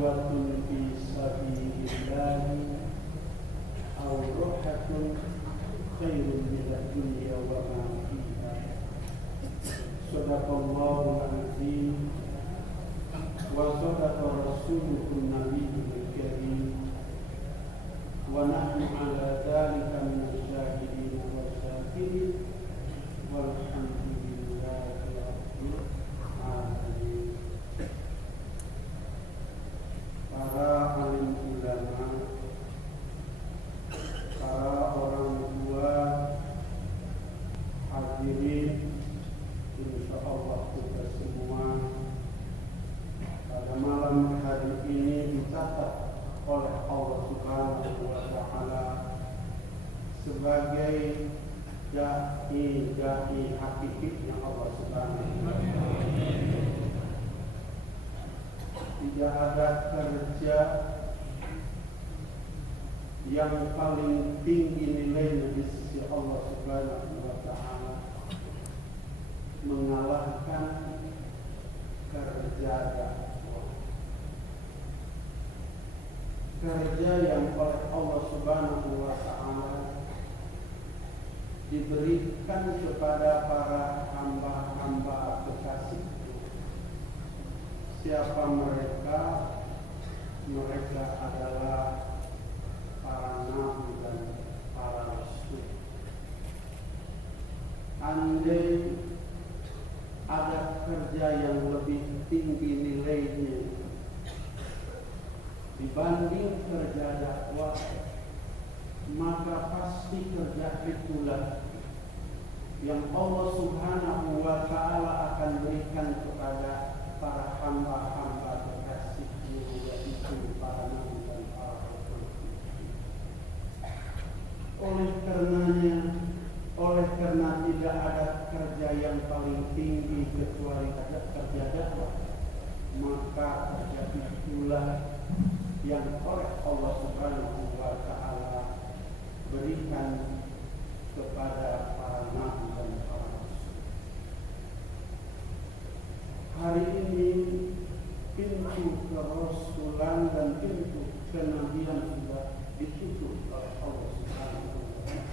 ghazwatun fi sabilillah aw ruhatun khairun minad dunya wa ma fiha. Shadaqallahul azim wa shadaqa rasuluhun nabiyyul karim wa nahnu ala dzalika minasy syahidin wa syakirin walhamdulillahi rabbil alamin. Para alim ulama, para orang tua, hadirin, insyaallah kita semua pada malam hari ini dicatat oleh Allah Subhanahu wa taala sebagai dai hakikatnya Allah Subhanahu wa taala. Tidak ada kerja yang paling tinggi nilainya di sisi Allah Subhanahu wa taala mengalahkan kerja dakwah. Kerja yang oleh Allah Subhanahu wa taala diberikan kepada para hamba-hamba kekasih. Siapa mereka? Mereka adalah para nabi dan para rasul. Andai ada kerja yang lebih tinggi nilainya dibanding kerja dakwah, maka pasti kerja itulah yang Allah Subhanahu wa taala akan berikan kepada para hamba-hamba kekasih-Nya, yaitu para nabi dan para rasul. Oleh karena tidak ada kerja yang paling tinggi kecuali kerja dakwah, maka kerja itulah yang oleh Allah Subhanahu wa taala berikan kepada para nabi dan para rasul. Hari ini pintu kerasulan dan pintu kenabian sudah ditutup oleh Allah Subhanahu wa taala.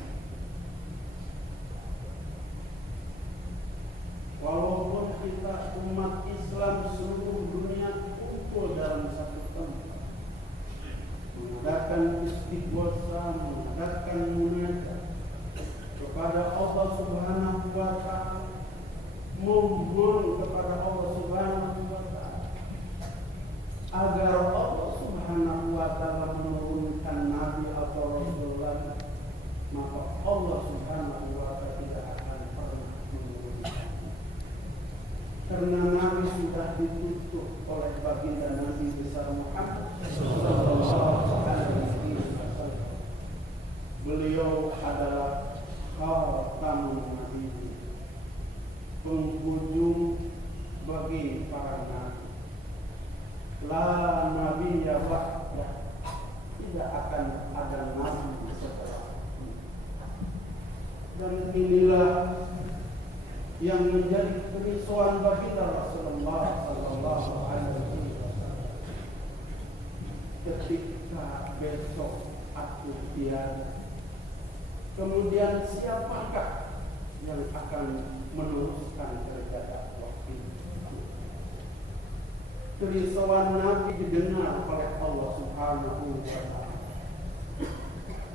Walaupun kita umat Islam seluruh dunia kumpul dalam satu tempat, mengadakan istighosah, mengadakan munajat kepada Allah Subhanahu wa taala, mohon kepada Allah Subhanahu wa taala agar Allah Subhanahu wa taala menurunkan nabi atau rasul lagi, maka Allah Subhanahu wa taala tidak akan pernah menurunkan. Karena nabi sudah ditutup oleh baginda Nabi besar Muhammad sallallahu alaihi wasallam. Beliau adalah khatamun nabiyyin, penghujung bagi para nabi. La nabiyya ba'dah, tidak akan ada nabi setelah ini. Dan inilah yang menjadi kerisauan baginda Rasulullah sallallahu alaihi wasallam. Ketika besok aku tiada, kemudian siapakah yang akan meneruskan kerja dakwah ini? Kerisauan Nabi didengar oleh Allah Subhanahu wa taala.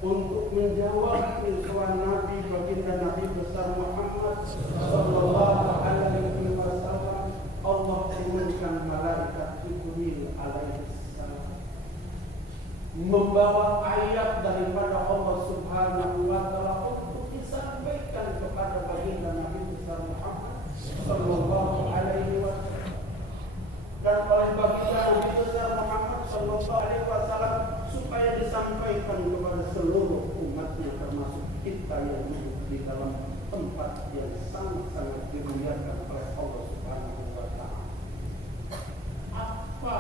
Untuk menjawab kerisauan Nabi baginda Nabi besar Muhammad sallallahu alaihi wasallam, Allah turunkan malaikat Jibril alaihi salam membawa ayat daripada Allah Subhanahu wa taala untuk disampaikan kepada baginda Nabi besar Muhammad sallallahu alaihi wasallam. Dan oleh baginda Nabi besar Muhammad sallallahu alaihi wasallam supaya disampaikan kepada seluruh umatnya, termasuk kita yang duduk di dalam tempat yang sangat-sangat dimuliakan oleh Allah Subhanahu wa taala. Apa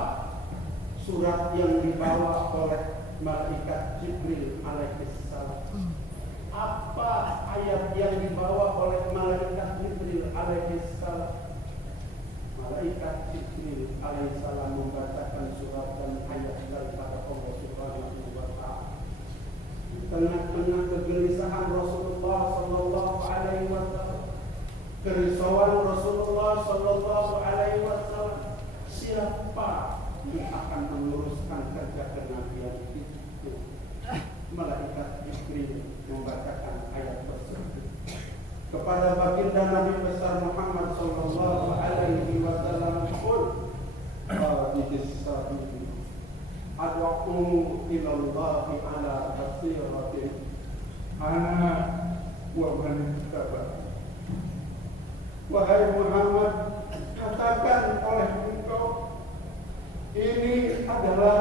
surat yang dibawa oleh malaikat Jibril alaihissalam? Apa ayat yang dibawa oleh malaikat Jibril alaihissalam? Malaikat Jibril alaihissalam membacakan surat dan tengah-tengah kegelisahan Rasulullah sallallahu alaihi wasallam, kerisauan Rasulullah sallallahu alaihi wasallam, siapa yang akan menguruskan kerja kenabian itu? Malaikat Jibril membacakan ayat tersebut kepada baginda Nabi besar Muhammad sallallahu alaihi wasallam. Qul hadis sabili ad'u ila Allah ala basiratin ana wa man ittaba'ani. Wahai Muhammad, katakan oleh engkau, ini adalah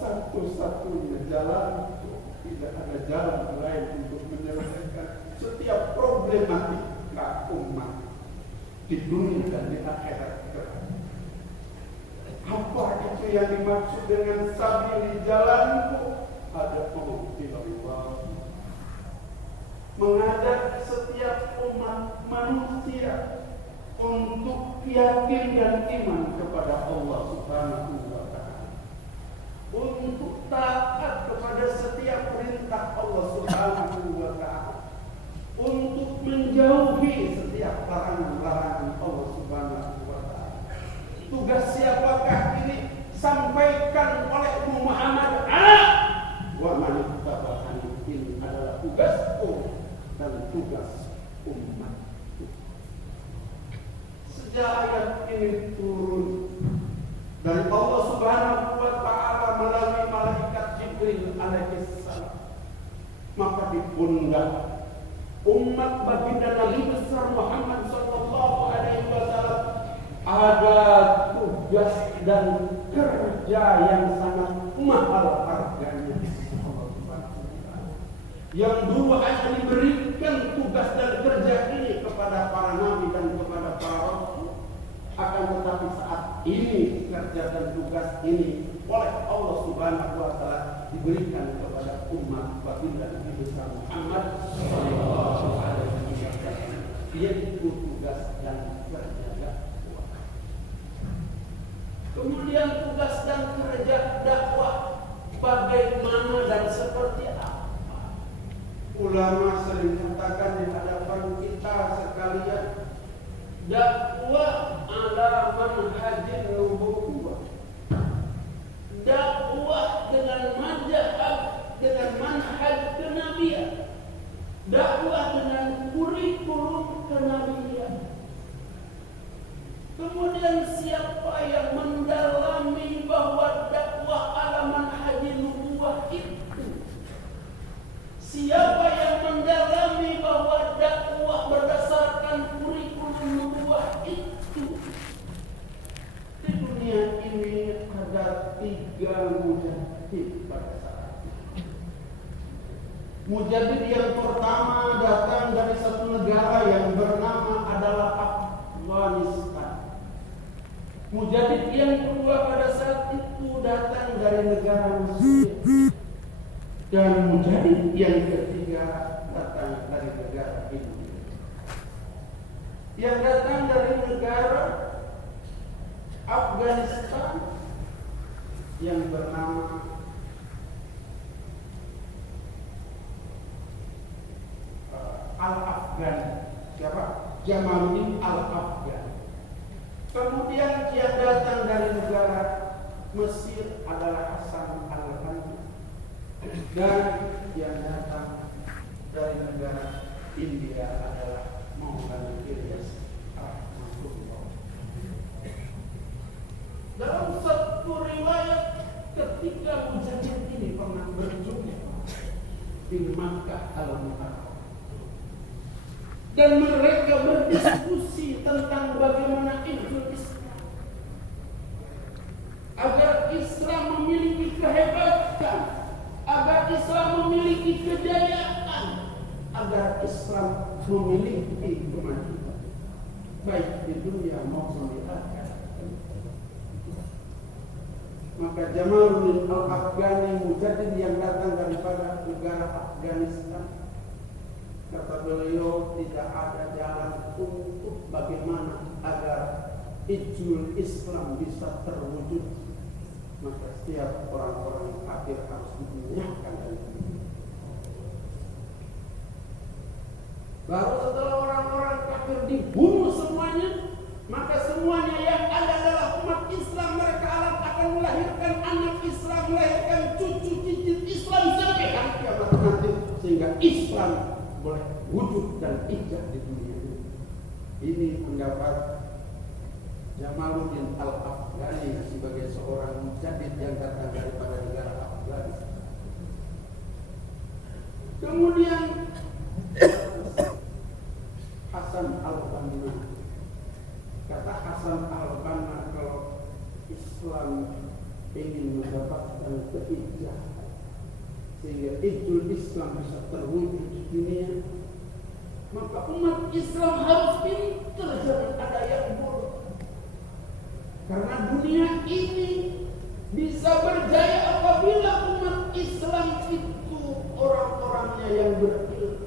satu-satunya jalan. Tidak ada jalan lain untuk menyelesaikan setiap problematika umat di dunia dan di akhirat. Apa itu yang dimaksud dengan sabili jalanku? Ada Allah, mengajak setiap umat manusia untuk yakin dan iman kepada Allah Subhanahu wa ta'ala, untuk taat kepada setiap perintah Allah Subhanahu wa ta'ala, untuk menjauhi setiap larangan-larangan Allah Subhanahu wa ta'ala. Tugas siapakah ini? Sampaikan oleh Muhammad wa man ittaba'ani. Ini adalah tugasku dan tugas umat. Sejak ayat ini turun dari Allah Subhanahu wa ta'ala melalui malaikat Jibril alaihissalam, maka di pundak umat baginda Nabi besar Muhammad sallallahu alaihi wasallam ada tugas dan kerja yang sangat mahal harganya. Yang dulu hanya diberikan tugas dan kerja ini kepada para nabi dan kepada para rasul, akan tetapi saat ini kerja dan tugas ini oleh Allah Subhanahu wa ta'ala diberikan kepada umat baginda Nabi besar Muhammad sallallahu alaihi wasallam, yaitu tugas dan kerja dakwah. Kemudian tugas dan kerja dakwah bagaimana dan seperti apa? Ulama sering katakan di hadapan kita sekalian, dakwah ala manhajin nubuwwah, dakwah dengan manhaj kenabian, dakwah dengan kurikulum kenabian. Kemudian siapa yang mendalami bahwa dakwah ala manhajin nubuwwah itu, siapa yang mendalami bahwa dakwah berdasarkan kurikulum nubuwwah itu, di dunia ini ada 3 mujadid pada saat itu. Mujadid yang pertama datang dari satu negara yang bernama adalah Afghanistan. Mujadid yang kedua pada saat itu datang dari negara Mesir. Dan mujadid yang ketiga datang dari negara Indonesia. Yang datang dari negara Afghanistan yang bernama Al-Afghan. Siapa? Jamaluddin Al-Afghan. Kemudian yang datang dari negara Mesir adalah Hasan Al-Banna. Dan yang datang dari negara India adalah Maulana Ilyas rahmatullah. Dalam satu riwayat, ketika mujadid ini pernah berjumpa di Makkah Al-Mukarramah, dan mereka berdiskusi tentang bagaimana Islam agar Islam memiliki kehebatan, agar Islam memiliki kejayaan, agar Islam memiliki kemajuan baik di dunia maupun di akhirat. Maka Jamaluddin Al-Afghani, mujadid yang datang daripada negara Afghanistan, kata beliau, tidak ada jalan untuk bagaimana agar ijul Islam bisa terwujud. Maka setiap orang-orang kafir harus dimuliakan dan Baru setelah orang-orang kafir dibunuh semuanya, maka semuanya yang ada adalah umat Islam. Mereka akan melahirkan anak Islam, melahirkan cucu cicit Islam sampai hari kiamat nanti, sehingga Islam boleh wujud dan ijab di dunia ini. Ini pendapat Jamaluddin Al-Afghani sebagai seorang mujahid yang datang daripada negara Afghanistan. Kemudian Hasan Al-Banna, kata Hasan Al-Banna, kalau Islam ingin mendapatkan keijahan sehingga ijul Islam bisa terwujud di dunia, maka umat Islam harus pintar, jangan ada yang bodoh. Karena dunia ini bisa berjaya apabila umat Islam itu orang-orangnya yang berilmu.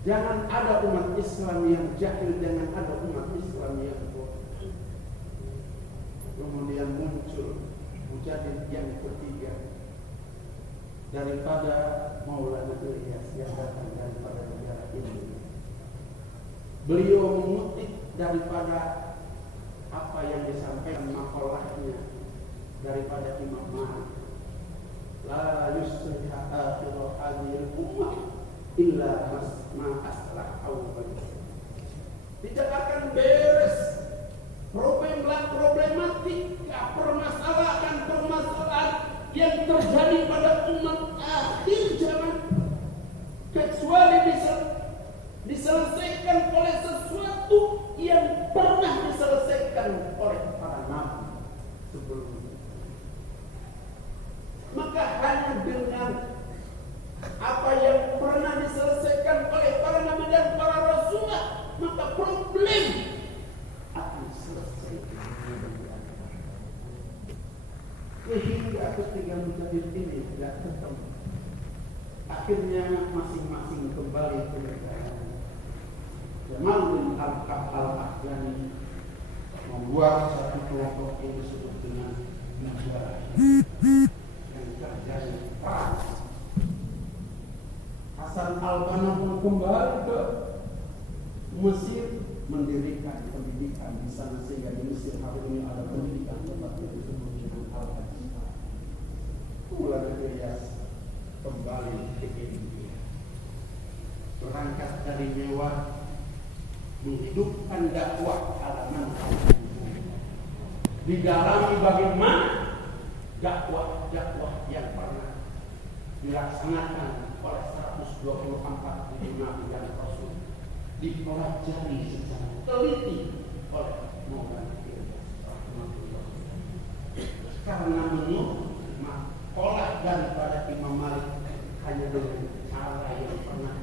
Jangan ada umat Islam yang jahil, jangan ada umat Islam yang bodoh. Kemudian muncul mujahid yang ketiga daripada Maulana Ilyas yang datang daripada negara Indonesia. Beliau mengutip daripada apa yang disampaikan makolahnya daripada Imam Malik. La yusliha akhiru hadhil ummah illa ma aslah awwal. Tidak akan beres problematika, permasalahan yang terjadi pada umat akhir zaman kecuali diselesaikan oleh sesuatu yang pernah diselesaikan oleh para nabi sebelumnya. Maka hanya dengan apa yang pernah diselesaikan oleh para nabi dan para rasulullah, maka problem akan selesai. Sehingga ketika mujahid ini tidak ketemu, akhirnya masing-masing kembali ke negara. Jamaluddin Al-Afghani membuat satu kelompok yang disebut dengan mujahid yang terjadi perang. Hasan Al-Banna pun kembali ke Mesir, mendirikan pendidikan di sana, sehingga di Mesir hari ini ada pendidikan tempat yang disebut dengan Al-Azhar. Maulana Ilyas kembali ke India, berangkat dari mewah, menghidupkan dakwah ala manhaj, didalami bagaimana dakwah yang pernah dilaksanakan oleh 124 nabi dan rasul, dipelajari secara teliti oleh Maulana Ilyas. Karena menurut makolah daripada Imam Malik, hanya dengan cara yang pernah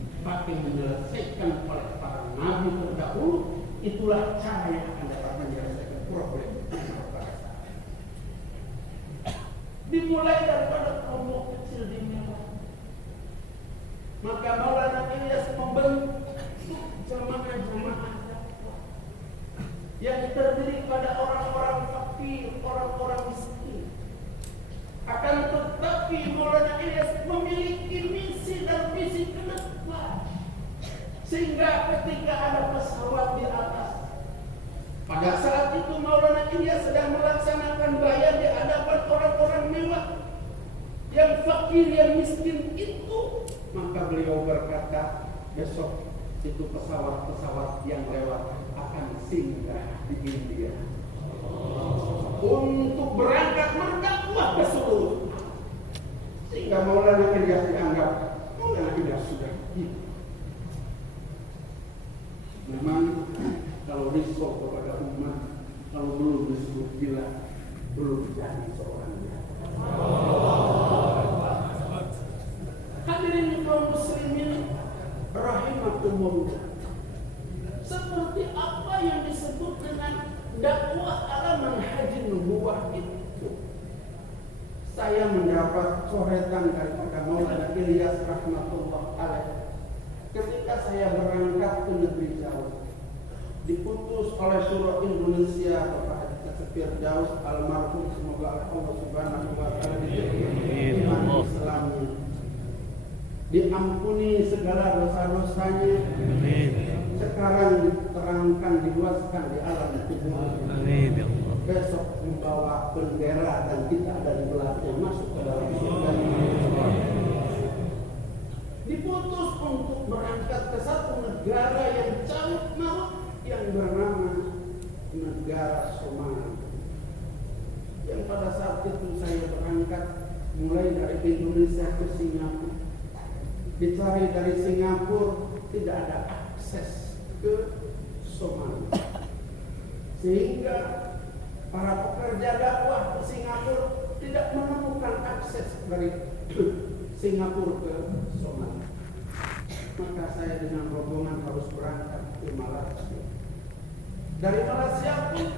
dipakai menyelesaikan oleh para nabi terdahulu, itulah cara yang akan dapat menyelesaikan problem pada saat ini. Dimulai daripada kelompok kecil di Mewah, maka Maulana Ilyas membentuk jamaah-jamaah dakwah yang terdiri pada orang-orang fakir, orang-orang miskin. Akan tetapi Maulana Ilyas memiliki misi dan visi ke depan, sehingga ketika ada pesawat di atas, pada saat itu Maulana Ilyas sedang melaksanakan bayan di hadapan orang-orang mewah yang fakir, yang miskin itu, maka beliau berkata, besok itu pesawat-pesawat yang lewat akan singgah di India untuk berangkat berdakwah ke seluruh. Sehingga Maulana Ilyas dianggap Maulana Ilyas sudah hidup. Memang kalau risau kepada umat, kalau belum disebut gila, belum jadi seorang gila. Hadirin kaum muslimin rahimakumullah, seperti apa yang disebut dengan dakwah ala manhajin nubuwah itu, saya mendapat coretan daripada Maulana Ilyas rahmatullah alaih ketika saya berangkat ke negeri jauh, diputus oleh Surah Indonesia Bapak Haji Firdaus almarhum, semoga Allah Subhanahu wa taala diberikan iman Islamnya. diampuni segala dosa-dosanya. Amin. Sekarang diterangkan, diluaskan di alam kubur. Amin ya Allah. Besok membawa bendera dan kita ada di belakangnya masuk ke dalam surga. Diputus untuk berangkat ke satu negara yang jauh maut yang bernama negara Somali. Yang pada saat itu saya berangkat mulai dari Indonesia ke Singapura. Dicari dari Singapura tidak ada akses ke Somalia, sehingga para pekerja dakwah ke Singapura tidak menemukan akses dari Singapura ke Somalia. Maka saya dengan rombongan harus berangkat ke Malaysia. Dari Malaysia pun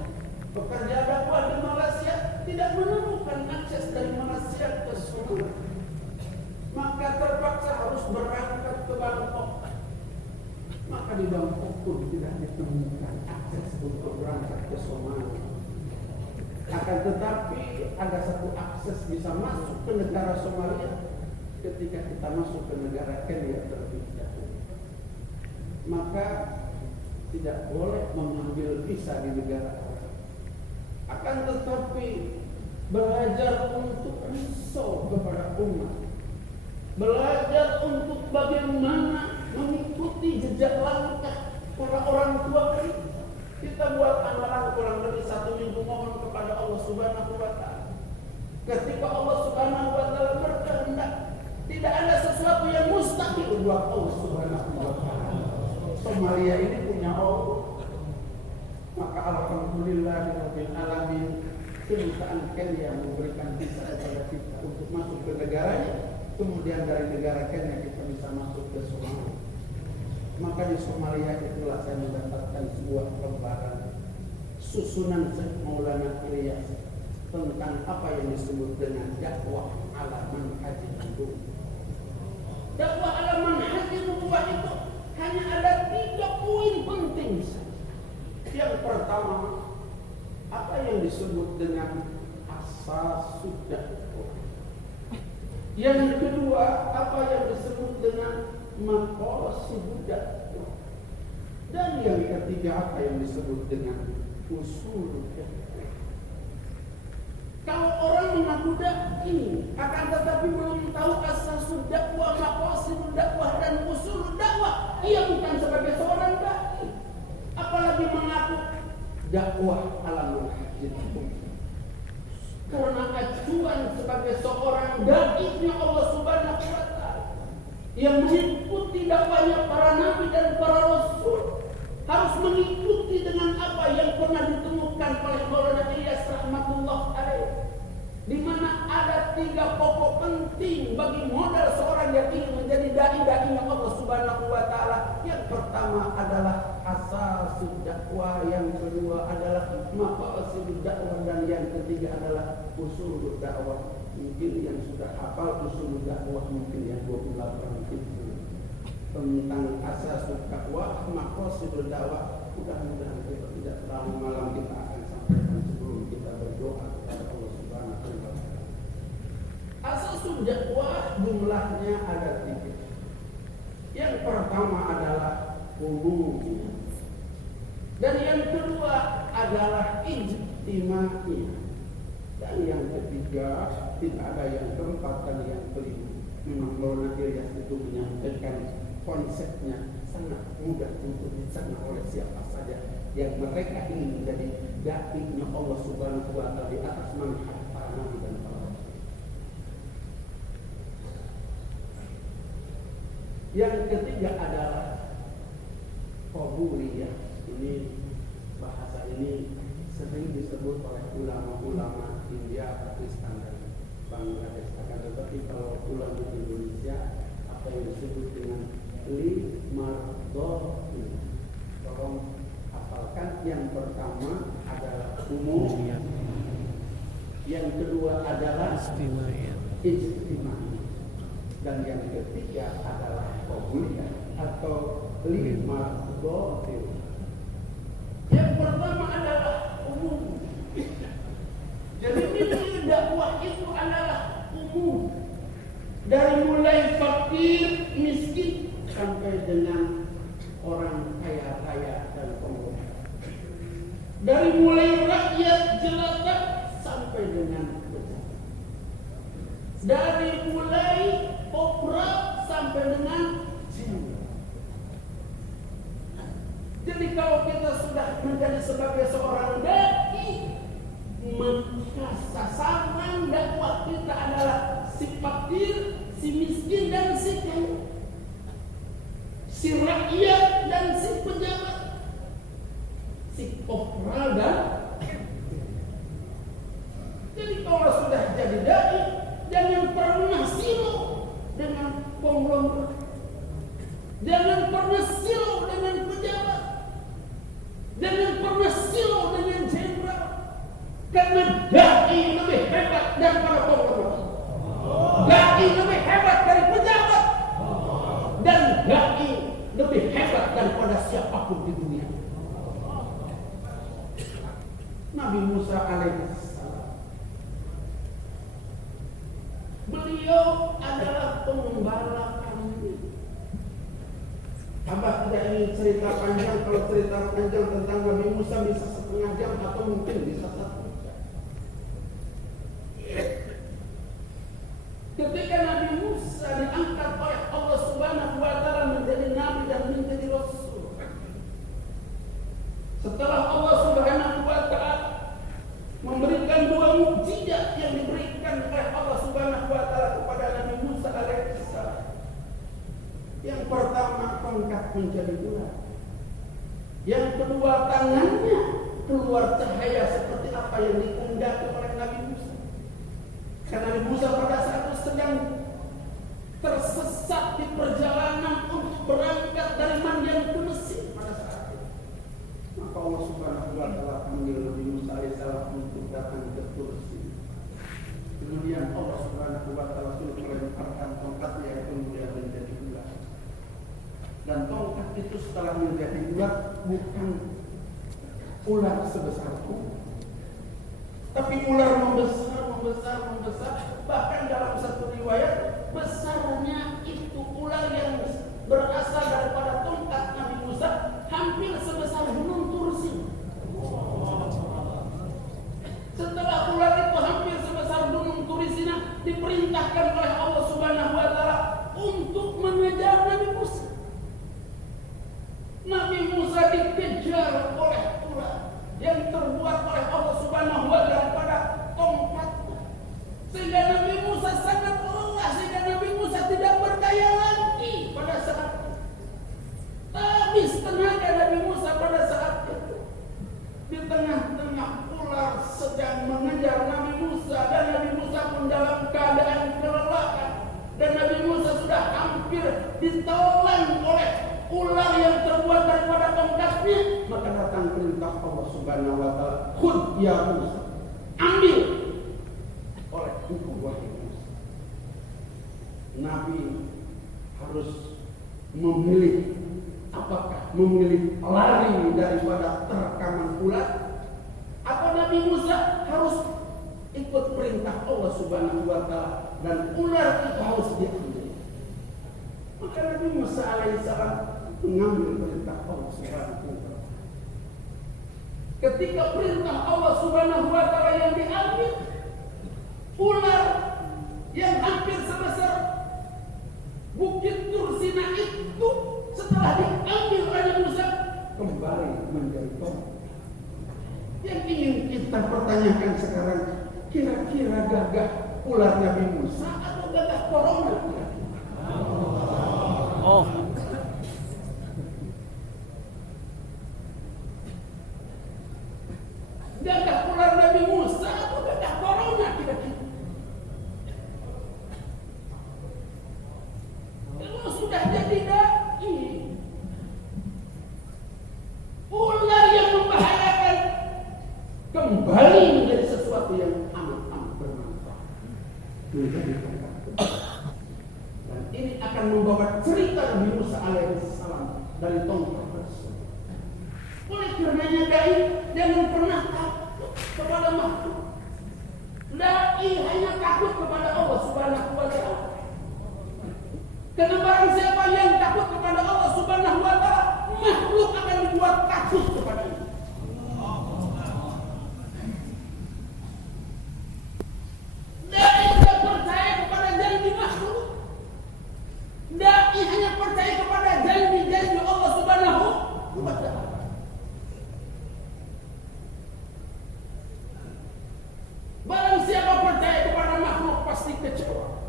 pekerja dakwah di Malaysia tidak menemukan akses dari Malaysia ke Somalia. Maka terpaksa harus berangkat ke Bangkok. Maka di Bangkok pun tidak ditemukan akses untuk berangkat ke Somalia. Akan tetapi ada satu akses bisa masuk ke negara Somalia ketika kita masuk ke negara Kenya terlebih dahulu. Maka tidak boleh mengambil visa di negara orang. Akan tetapi belajar untuk risau kepada umat, belajar untuk bagaimana mengikuti jejak langkah para orang tua kita. Kita buat amalan kurang lebih 1 minggu mohon kepada Allah Subhanahu wa Ta'ala. Ketika Allah Subhanahu wa Ta'ala berkehendak, tidak ada sesuatu yang mustahil buat Allah Subhanahu wa Ta'ala. Somalia ini punya Allah. Maka alhamdulillahirabbil alamin, kedutaan Kenya memberikan visa kepada kita untuk masuk ke negaranya. Kemudian dari negara Kenya kita bisa masuk ke Somalia. Maka di Somalia itulah saya mendapatkan sebuah lembaran susunan Syekh Maulana Ilyas tentang apa yang disebut dengan dakwah ala manhaj nubuwah. Dakwah ala manhaj nubuwah itu hanya ada 3 poin penting saja. Yang pertama, apa yang disebut dengan asasud dakwah. Yang kedua, apa yang disebut dengan maqasid dakwah. Dan yang ketiga, apa yang disebut dengan usul dakwah. Kalau orang mengaku ini akan tetapi belum tahu asasud dakwah, maqasid dakwah dan usul dakwah, ia bukan sebagai seorang dai. Apalagi mengaku dakwah ala manhaj nubuwah. Karena acuan sebagai seorang dai-nya Allah Subhanahu wa Ta'ala yang mengikuti dakwahnya para nabi dan para rasul harus mengikuti dengan apa yang pernah ditemukan oleh Maulana Ilyas rahmatullah alaih, di mana ada 3 pokok penting bagi modal seorang yang ingin menjadi dai-dai-nya Allah Subhanahu wa Ta'ala. Yang pertama adalah asasud dakwah, yang kedua adalah maqasid dakwah, dan yang ketiga adalah usul dakwah. Mungkin yang sudah hafal usul dakwah mungkin yang 28 itu tentang asasud dakwah, maqasid dakwah. Mudah-mudahan kita tidak terlalu malam kita akan sampaikan sebelum kita berdoa kepada Allah Subhanahu wa Ta'ala. Asasud dakwah jumlahnya ada 3. Yang pertama adalah umum, dan yang kedua adalah ijtimaiyah, dan yang ketiga tidak ada yang keempat dan yang kelima. Memang Maulana Ilyas itu menyampaikan konsepnya sangat mudah untuk dicerna oleh siapa saja yang mereka ingin menjadi dai-nya Allah Subhanahu wa Ta'ala di atas manhaj para nabi dan para rasul. Yang ketiga adalah qabuliyah. Ini bahasa ini sering disebut oleh ulama-ulama India, Pakistan dan Bangladesh. Akan tetapi kalau ulama Indonesia apa yang disebut dengan limardohi, tolong hafalkan. Yang pertama adalah umum, yang kedua adalah ijtimaiyah, dan yang ketiga adalah qabuliyah atau limardohi. Yang pertama adalah umum. Jadi dakwah itu adalah umum, Dari mulai fakir, miskin sampai dengan orang kaya dan penguasa. Dari mulai rakyat jelata sampai dengan pejabat. Dari mulai opera sampai dengan jenderal. Jadi kalau kita sudah menjadi sebagai seorang dai, maka sasaran dakwah kita adalah si fakir, si miskin dan si kaya, si rakyat dan si pejabat, si opera dan. Jadi kalau sudah jadi dai, jangan pernah silau dengan konglomerat, jangan pernah silau dengan pejabat, jangan pernah silau dengan jenderal, karena dai lebih hebat daripada konglomerat, dai lebih hebat dari pejabat, dan dai lebih hebat daripada siapapun di dunia. Nabi Musa alaihissalam, beliau adalah pengembala kambing. Abah tidak ingin cerita panjang. Kalau cerita panjang tentang Nabi Musa bisa setengah jam atau mungkin bisa 1 jam. Ketika Nabi Musa diangkat oleh Allah Subhanahu wa Ta'ala menjadi nabi dan menjadi rasul, setelah Allah Subhanahu wa Ta'ala memberikan 2 mukjizat yang diberikan oleh Allah Subhanahu wa Ta'ala kepada Nabi Musa alaihissalam. Yang pertama, tongkat menjadi ular. Yang kedua, tangannya keluar cahaya seperti apa yang dikehendaki oleh Nabi Musa. Karena Nabi Musa pada saat itu sedang tersesat di perjalanan untuk berangkat dari Madian ke Mesir pada saat itu. Maka Allah Subhanahu wa Ta'ala memanggil Nabi Musa alaihissalam untuk datang ke kursi. Kemudian Allah Subhanahu wa Ta'ala suruh melemparkan tongkatnya yang kemudian menjadi ular. Dan tongkat itu setelah menjadi ular bukan ular sebesar itu, tapi ular membesar. Bahkan dalam satu riwayat, besarnya itu ular yang berasal daripada tongkat Nabi Musa hampir sebesar gunung Tursi. Setelah ular itu hampir sebesar gunung Tursi, diperintahkan oleh Allah Subhanahu wa Ta'ala untuk mengejar Nabi Musa. Nabi Musa dikejar oleh ular yang terbuat oleh Allah Subhanahu wa Ta'ala pada tongkat, sehingga Nabi Musa sangat lelah, sehingga Nabi Musa tidak berdaya lagi pada saat itu. Habis tenaga Nabi Musa pada saat itu. Di tengah-tengah ular sedang mengejar Nabi Musa, dan Nabi Musa pun dalam keadaan kelelahan, dan Nabi Musa sudah hampir ditelan oleh ular yang terbuat daripada tongkatnya. Maka datang perintah Allah Subhanahu wa Ta'ala, khudh ya Musa, ambil oleh hukum wahai Musa. Nabi harus memilih, apakah memilih lari daripada terkaman ular, atau Nabi Musa harus ikut perintah Allah Subhanahu wa Ta'ala dan ular itu harus diambil. Maka Nabi Musa alaihissalam mengambil perintah Allah Subhanahu wa Ta'ala. Ketika perintah Allah Subhanahu wa Ta'ala yang diambil, ular yang hampir sebesar Bukit Tursina itu setelah diambil oleh Musa kembali menjadi tongkat. Yang ingin kita pertanyakan sekarang, kira-kira gagah ular Nabi Musa atau gagah corona? Oh. Gagah ular Nabi Musa atau gagah corona kira-kira? Kalau sudah jadi dai, ular yang membahayakan kembali menjadi sesuatu yang amat bermanfaat. Dan ini akan membawa cerita Nabi Musa alaihissalam dari tongkat tersebut. Oleh karenanya dai jangan pernah takut kepada makhluk. Dai hanya takut kepada Allah Subhanahu wa Ta'ala. Karena barang siapa yang takut kepada Allah Subhanahu wa taala, makhluk akan dibuat takut kepadanya. Dai tidak percaya kepada janji makhluk. Dai hanya percaya kepada janji-janji Allah Subhanahu wa taala. Barang siapa percaya kepada makhluk pasti kecewa.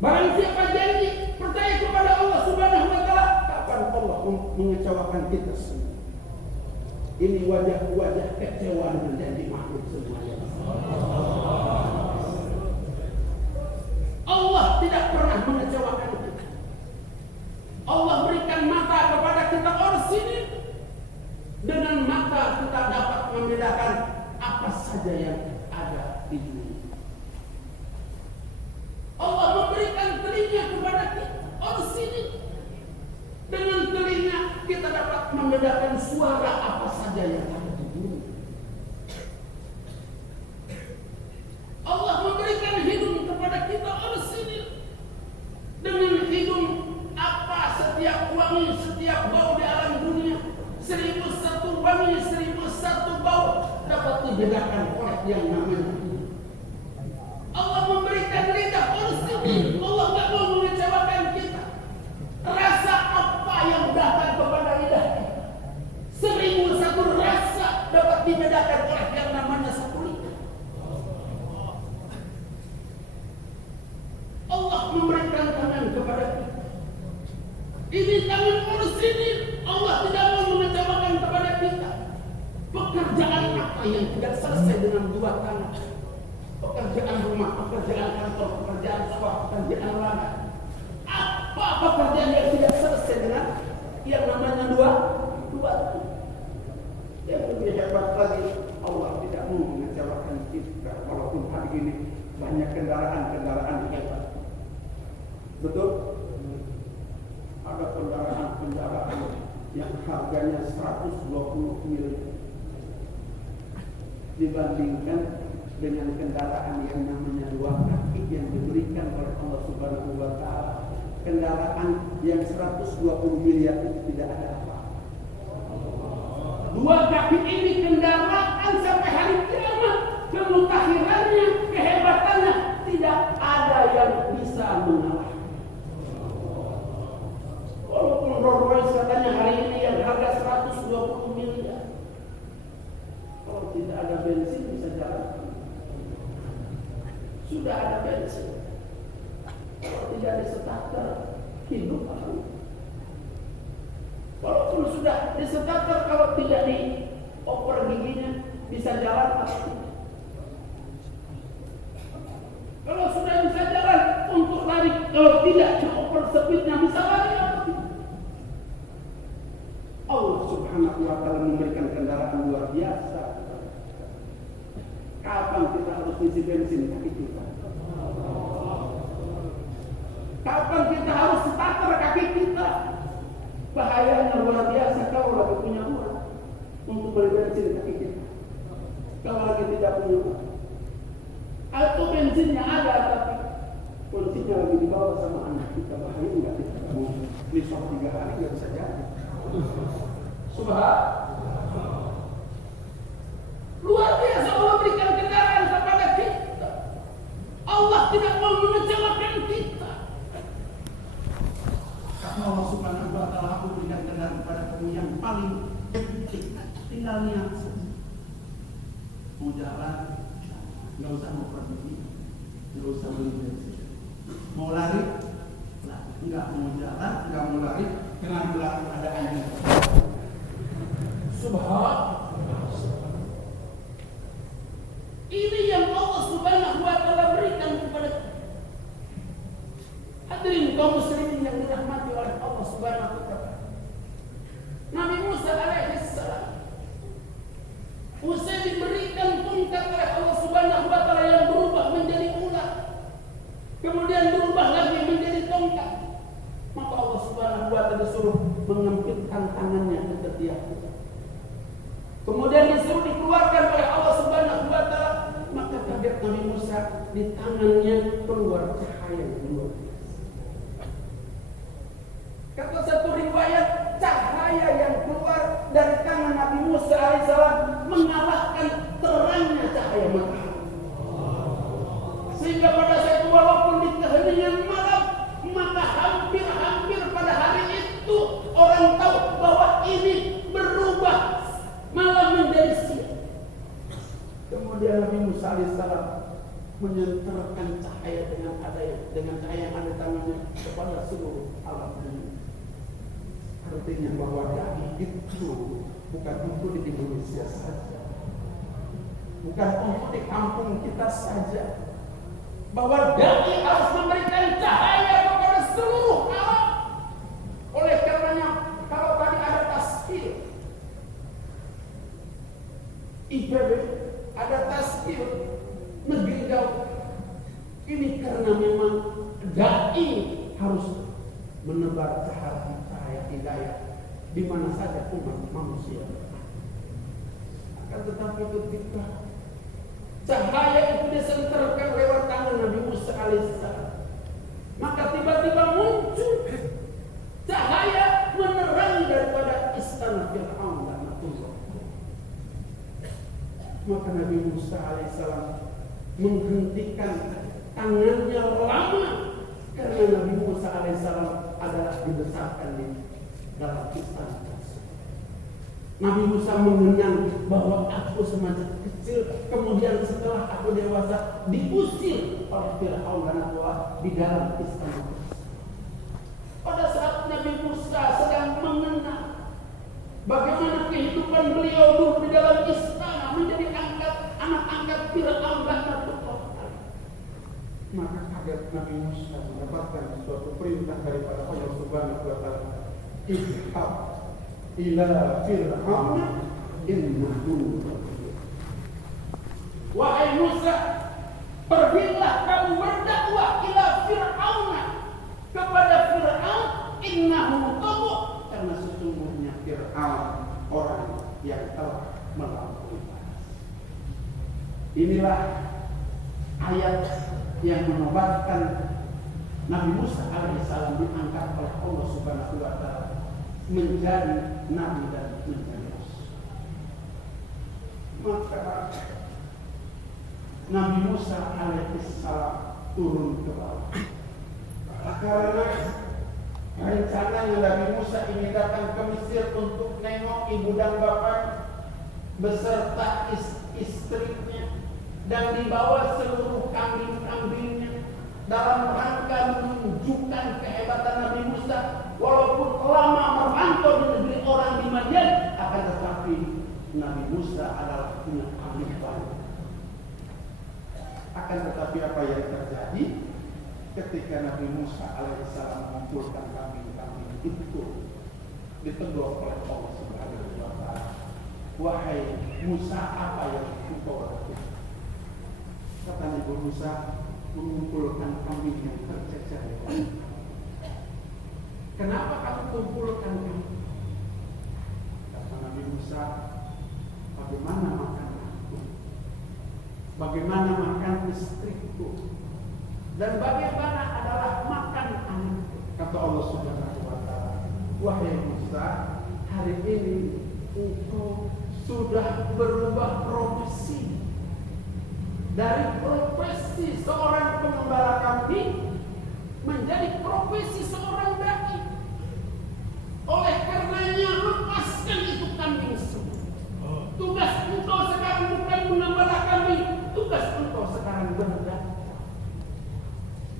Barang siapa janji percaya kepada Allah Subhanahu wa taala, kapan Allah mengecewakan kita semua? Ini wajah-wajah kecewa dengan janji makhluk semuanya. Allah tidak pernah mengecewakan kita. Allah berikan mata kepada kita orang sini. Dengan mata kita dapat membedakan apa saja yang ada di dunia. Allah memberikan telinga kepada kita orang sini. Dengan telinga kita dapat membedakan suara apa saja yang ada di dunia. Allah memberikan hidung kepada kita orang sini. Dengan hidung apa setiap wangi, setiap bau di alam dunia, 1001 wangi, 1001 bau dapat dibedakan oleh yang namanya. Allah memberikan lidah orang sini. Allah tidak mau mengecewakan kita. Rasa apa yang datang kepada lidah kita, 1001 rasa dapat dibedakan oleh yang namanya satu lidah. Allah memberikan tangan kepada kita. Ini tangan orang sini. Allah tidak mau mengecewakan kepada kita. Pekerjaan apa yang tidak selesai dengan dua tangan? Pekerjaan rumah, pekerjaan kantor, pekerjaan sekolah, pekerjaan ladang. Apa pekerjaan yang tidak selesai dengan yang namanya dua tangan? Yang lebih hebat lagi, Allah tidak mau mengecewakan kita. Walaupun hari ini banyak kendaraan hebat. Betul? Ada kendaraan yang harganya 120 miliar dibandingkan dengan kendaraan yang namanya dua kaki yang diberikan oleh Allah Subhanahu wa taala. Kendaraan yang 120 miliar itu tidak ada apa. Dua kaki ini kendaraan sampai hari kiamat. Kemutahirannya, kehebatannya tidak ada yang bisa mengalahkan. Walaupun Rolls Royce katanya hari ini yang harga 120 miliar. Kalau tidak ada bensin bisa jalan. Sudah ada bensin. Kalau tidak ada starter, hidup apa? Walaupun sudah di starter, kalau tidak dioper giginya, bisa jalan apa? Kalau sudah bisa jalan untuk lari, kalau tidak dioper speednya bisa lari apa? Allah Subhanahu wa taala memberikan kendaraan luar biasa. Kapan kita harus isi bensin kaki kita? Kapan kita harus starter kaki kita? Bahayanya luar biasa kalau lagi punya uang untuk beli bensin kaki kita. Kalau lagi tidak punya uang, atau bensinnya ada tapi kondisinya lagi dibawa sama anak kita, bahaya nggak? Kita mau beli 3 hari nggak bisa jadi. Subhanallah. Luar biasa Allah berikan kendaraan kepada kita. Allah tidak mau mengecewakan kita. Karena Allah Subhanahu wa taala berikan kendaraan kepada kamu yang paling penting. Tinggal niat saja. Mau jalan, nggak usah mau pergi, nggak usah beli bensin. Mau lari, nggak mau jalan, nggak mau lari, dengan belakang ada angin. Subhanallah. Ini yang Allah Subhanahu wa taala berikan kepada kita. Hadirin kaum muslimin yang dirahmati oleh Allah Subhanahu wa taala. Nabi Musa alaihissalam usai diberikan tongkat oleh Allah Subhanahu wa taala yang berubah menjadi ular, kemudian berubah lagi menjadi tongkat, maka Allah Subhanahu wa taala disuruh mengempitkan tangannya ke ketiak. Kemudian disuruh dikeluarkan oleh Allah Subhanahu wa taala, maka kaget Nabi Musa, di tangannya keluar cahaya yang luar biasa. Kata satu riwayat, cahaya yang keluar dari tangan Nabi Musa alaihissalam mengalahkan terangnya cahaya matahari. Sehingga pada saat itu walaupun di keheningan malam, maka hampir-hampir pada hari itu orang tahu bahwa ini berubah malam menjadi siang. Kemudian Nabi Musa alaihissalam menyenterkan cahaya dengan cahaya yang ada tangannya kepada seluruh alam dunia. Artinya bahwa daging itu bukan untuk di Indonesia saja, bukan untuk di kampung kita saja, bahwa daging harus memberikan cahaya kepada seluruh alam. Oleh karenanya, kalau tadi ada tasbih IPB, ada tasbih negeri jauh, ini karena memang daging harus menebar cahaya hidayah di mana saja umat manusia. Akan tetapi ketika cahaya itu disenterkan lewat tangan Nabi Musa alaihissalam, maka tiba-tiba muncul cahaya menerangi daripada istana Fir'aun dan Natullah. Maka Nabi Musa alaihissalam menghentikan tangannya lama, karena Nabi Musa alaihissalam adalah dibesarkan di dalam istana. Nabi Musa mengenang bahwa aku semasa kecil, kemudian setelah aku dewasa diusir oleh Fir'aun dan Natullah di dalam istana. Pada saat Nabi Musa sedang mengenang bagaimana kehidupan beliau dulu di dalam istana menjadi anak angkat Fir'aun dan Natullah, maka kaget Nabi Musa mendapatkan suatu perintah daripada Allah Subhanahu wa taala, "Izhab ila Fir'aun innahu." Wahai Musa, pergilah kamu berdakwah ila Fir'aun, kepada Fir'aun, innahu tagha, karena sesungguhnya Fir'aun orang yang telah melampaui batas. Inilah ayat yang menobatkan Nabi Musa alaihissalam diangkat oleh Allah Subhanahu wa taala menjadi nabi dan menjadi rasul. Maka Nabi Musa alaihissalam turun ke bawah. Karena rencananya Nabi Musa ini datang ke Mesir untuk nengok ibu dan bapak beserta istrinya, dan dibawa seluruh kambing-kambingnya dalam rangka menunjukkan kehebatan Nabi Musa. Walaupun lama merantau di negeri orang di Madian, akan tetapi Nabi Musa adalah punya kambing banyak. Akan tetapi apa yang terjadi ketika Nabi Musa alaihissalam mengumpulkan kambing-kambing itu, ditegur oleh Allah Subhanahu wa taala, "Wahai Musa, apa yang engkau lakukan?" Kata Nabi Musa, "Mengumpulkan kambing yang tercecer." "Kenapa kamu kumpulkan kambing?" Kata Nabi Musa, "Bagaimana makan aku? Bagaimana makan istriku? Dan bagaimana adalah makan anakku?" Kata Allah Subhanahu wa taala, "Wahai Musa, hari ini engkau sudah berubah profesi. Dari profesi seorang pengembala kambing menjadi profesi seorang dai. Oleh karenanya lepaskan itu kambing semua. Tugas engkau sekarang bukan mengembala kambing, tugas engkau sekarang berdakwah."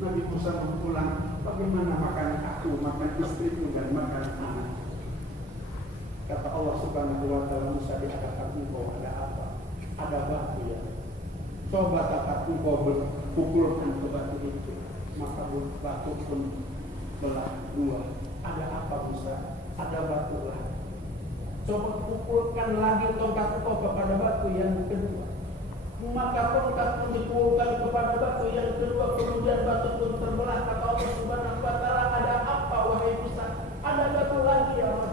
Nabi Musa mengulang, "Bagaimana makan aku, makan istriku, dan makan anak?" Kata Allah Subhanahu wa taala, "Musa, di hadapan engkau ada apa? Ada batu ya. Coba tatap engkau pukulkan ke batu itu, maka batu pun belah dua." Ada apa Musa? Ada batu lah. Coba pukulkan lagi tongkat engkau kepada batu yang kedua, maka tongkat pun dipukulkan kepada batu yang kedua, kemudian batu pun terbelah. Kata Allah Subhanahu wa taala, "Ada apa wahai Musa?" "Ada batu lagi ya Allah."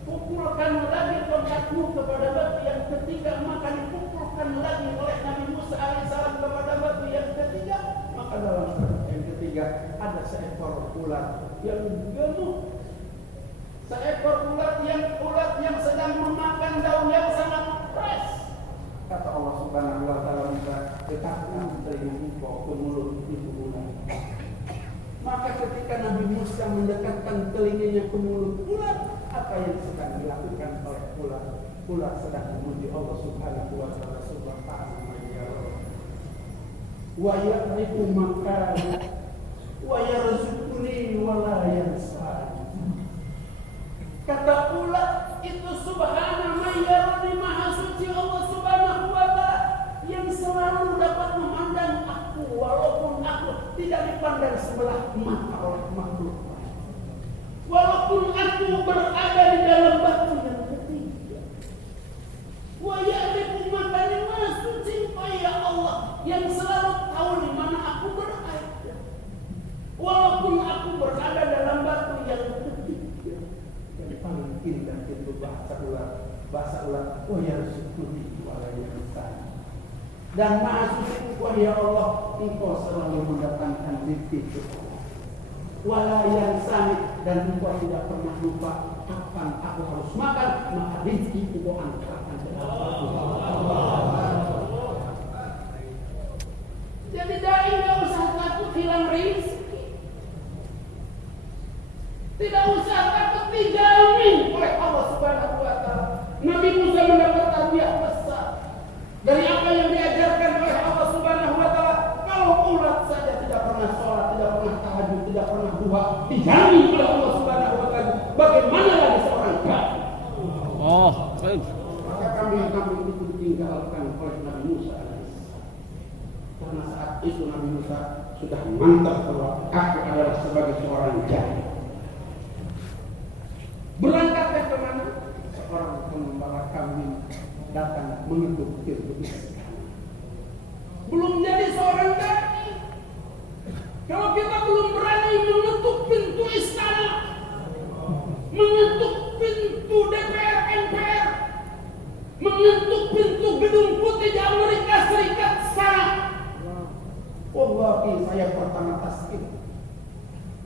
Pukulkan lagi tongkatmu kepada batu yang ketiga, maka dipukulkan lagi oleh Nabi Musa alaihissalam kepada batu yang ketiga, maka dalam yang ketiga ada seekor ular yang gemuk seekor ulat yang sedang memakan daun yang sangat fresh. Kata Allah Subhanahu wa taala, Musa, dekatkan telinga engkau ke mulut itu ulat. Maka ketika Nabi Musa mendekatkan telinganya ke mulut ulat, apa yang sedang dilakukan oleh ulat? Ulat sedang memuji Allah Subhanahu wa taala, subhanahu wa ta'ala. Wa ya'rifu makana wa yarzuquni wa la yansani. Kata ulat itu subhana mayyaruni, maha suci Allah Subhanahu wa ta'ala yang selalu dapat memandang aku walaupun aku tidak dipandang sebelah mata oleh makhluk lain. Walaupun aku berada di dalam batu yang ketiga. Wa ya'rifu makani, maha suci ya Allah yang selalu tahu di mana aku berada. Walaupun aku berada dalam batu yang ketiga. Yang paling indah itu bahasa ulat. Wa yarzuquni wa la yansani. Dan maha suci ya Allah, engkau selalu mendatangkan rezeki itu. Wa la yansani, dan engkau tidak pernah lupa kapan aku harus makan, maka rezeki engkau angkatkan ke aku. Jadi dai tidak usah takut hilang rezeki. Tidak usah takut dijamin oleh Allah Subhanahu wa taala. Nabi Musa mendapat tarbiyah besar dari apa yang diajarkan oleh Allah Subhanahu wa taala. Kalau ulat saja tidak pernah sholat, tidak pernah tahajud, tidak pernah duha, dijamin oleh Allah Subhanahu wa taala, bagaimana lagi seorang kafir? Maka kambing itu ditinggalkan oleh Nabi Musa. Karena saat itu Nabi Musa sudah mantap bahwa aku adalah sebagai seorang jahil. Berangkatnya kemana? Seorang pengembala kambing datang mengetuk pintu istana. Belum jadi seorang dai, kalau kita belum berani mengetuk pintu istana, mengetuk pintu DPR, MPR, mengetuk pintu gedung putih di Amerika Serikat sana. Wallahi saya pertama tasbih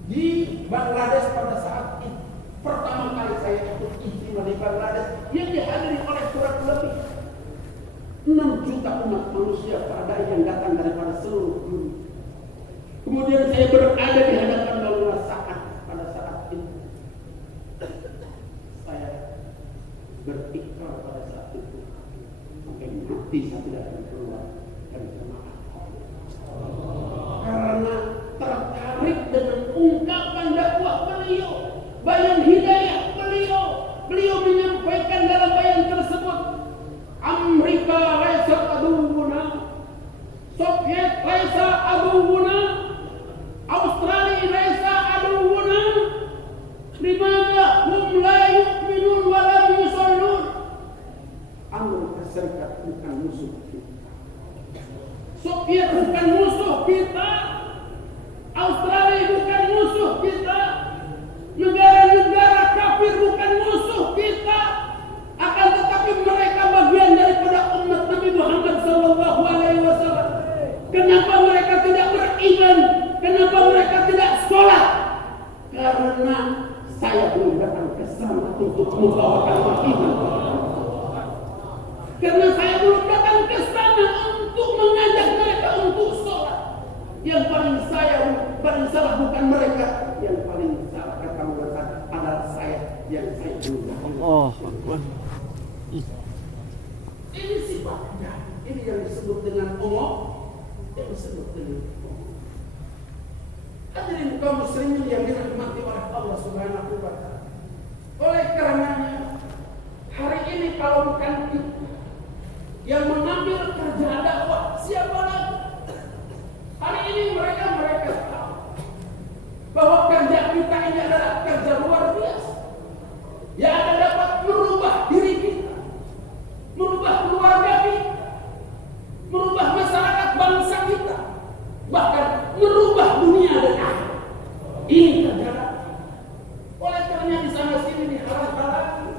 di Bangladesh pada saat itu. Pertama kali saya ikut ijtima di Bangladesh yang dihadiri oleh kurang lebih 6 juta umat manusia pada yang datang daripada seluruh dunia. Kemudian saya berada di hadapan Maulana Sa'ad pada saat itu. Saya berikrar pada saat itu sampai mati saya tidak akan keluar dari jemaah. Karena tertarik dengan ungkapan dakwah beliau, bayan hidayah beliau menyampaikan dalam bayan tersebut, Amerika laisa aduwwuna, Soviet laisa aduwwuna, Australia laisa aduwwuna, limana hum la yu'minun wa la yusallun. Amerika Serikat bukan musuh kita, Soviet bukan musuh kita, Australia bukan musuh kita, negara-negara kafir bukan musuh kita, akan tetapi mereka bagian daripada umat Nabi Muhammad SAW. Kenapa mereka tidak beriman? Kenapa mereka tidak sholat? Karena saya belum datang ke sana untuk membawakan iman. Karena saya belum datang ke sana untuk mengajak mereka untuk sholat. Yang paling salah bukan mereka, yang paling salah kata mereka adalah saya yang saya belum. Ini sifatnya, ini yang disebut dengan yang disebut dengan hadirin kaum muslimin yang dirahmati oleh Allah Subhanahu wa taala. Oleh karenanya hari ini kalau bukan kita yang mengambil kerja dakwah, siapa lagi? Hari ini mereka tahu bahwa kerja kita ini adalah kerja luar biasa yang akan dapat merubah diri kita, merubah keluarga kita, merubah masyarakat bangsa kita, bahkan merubah dunia dan akhirat. Ini kerja. Oleh karena di sana sini dihalang-halangi.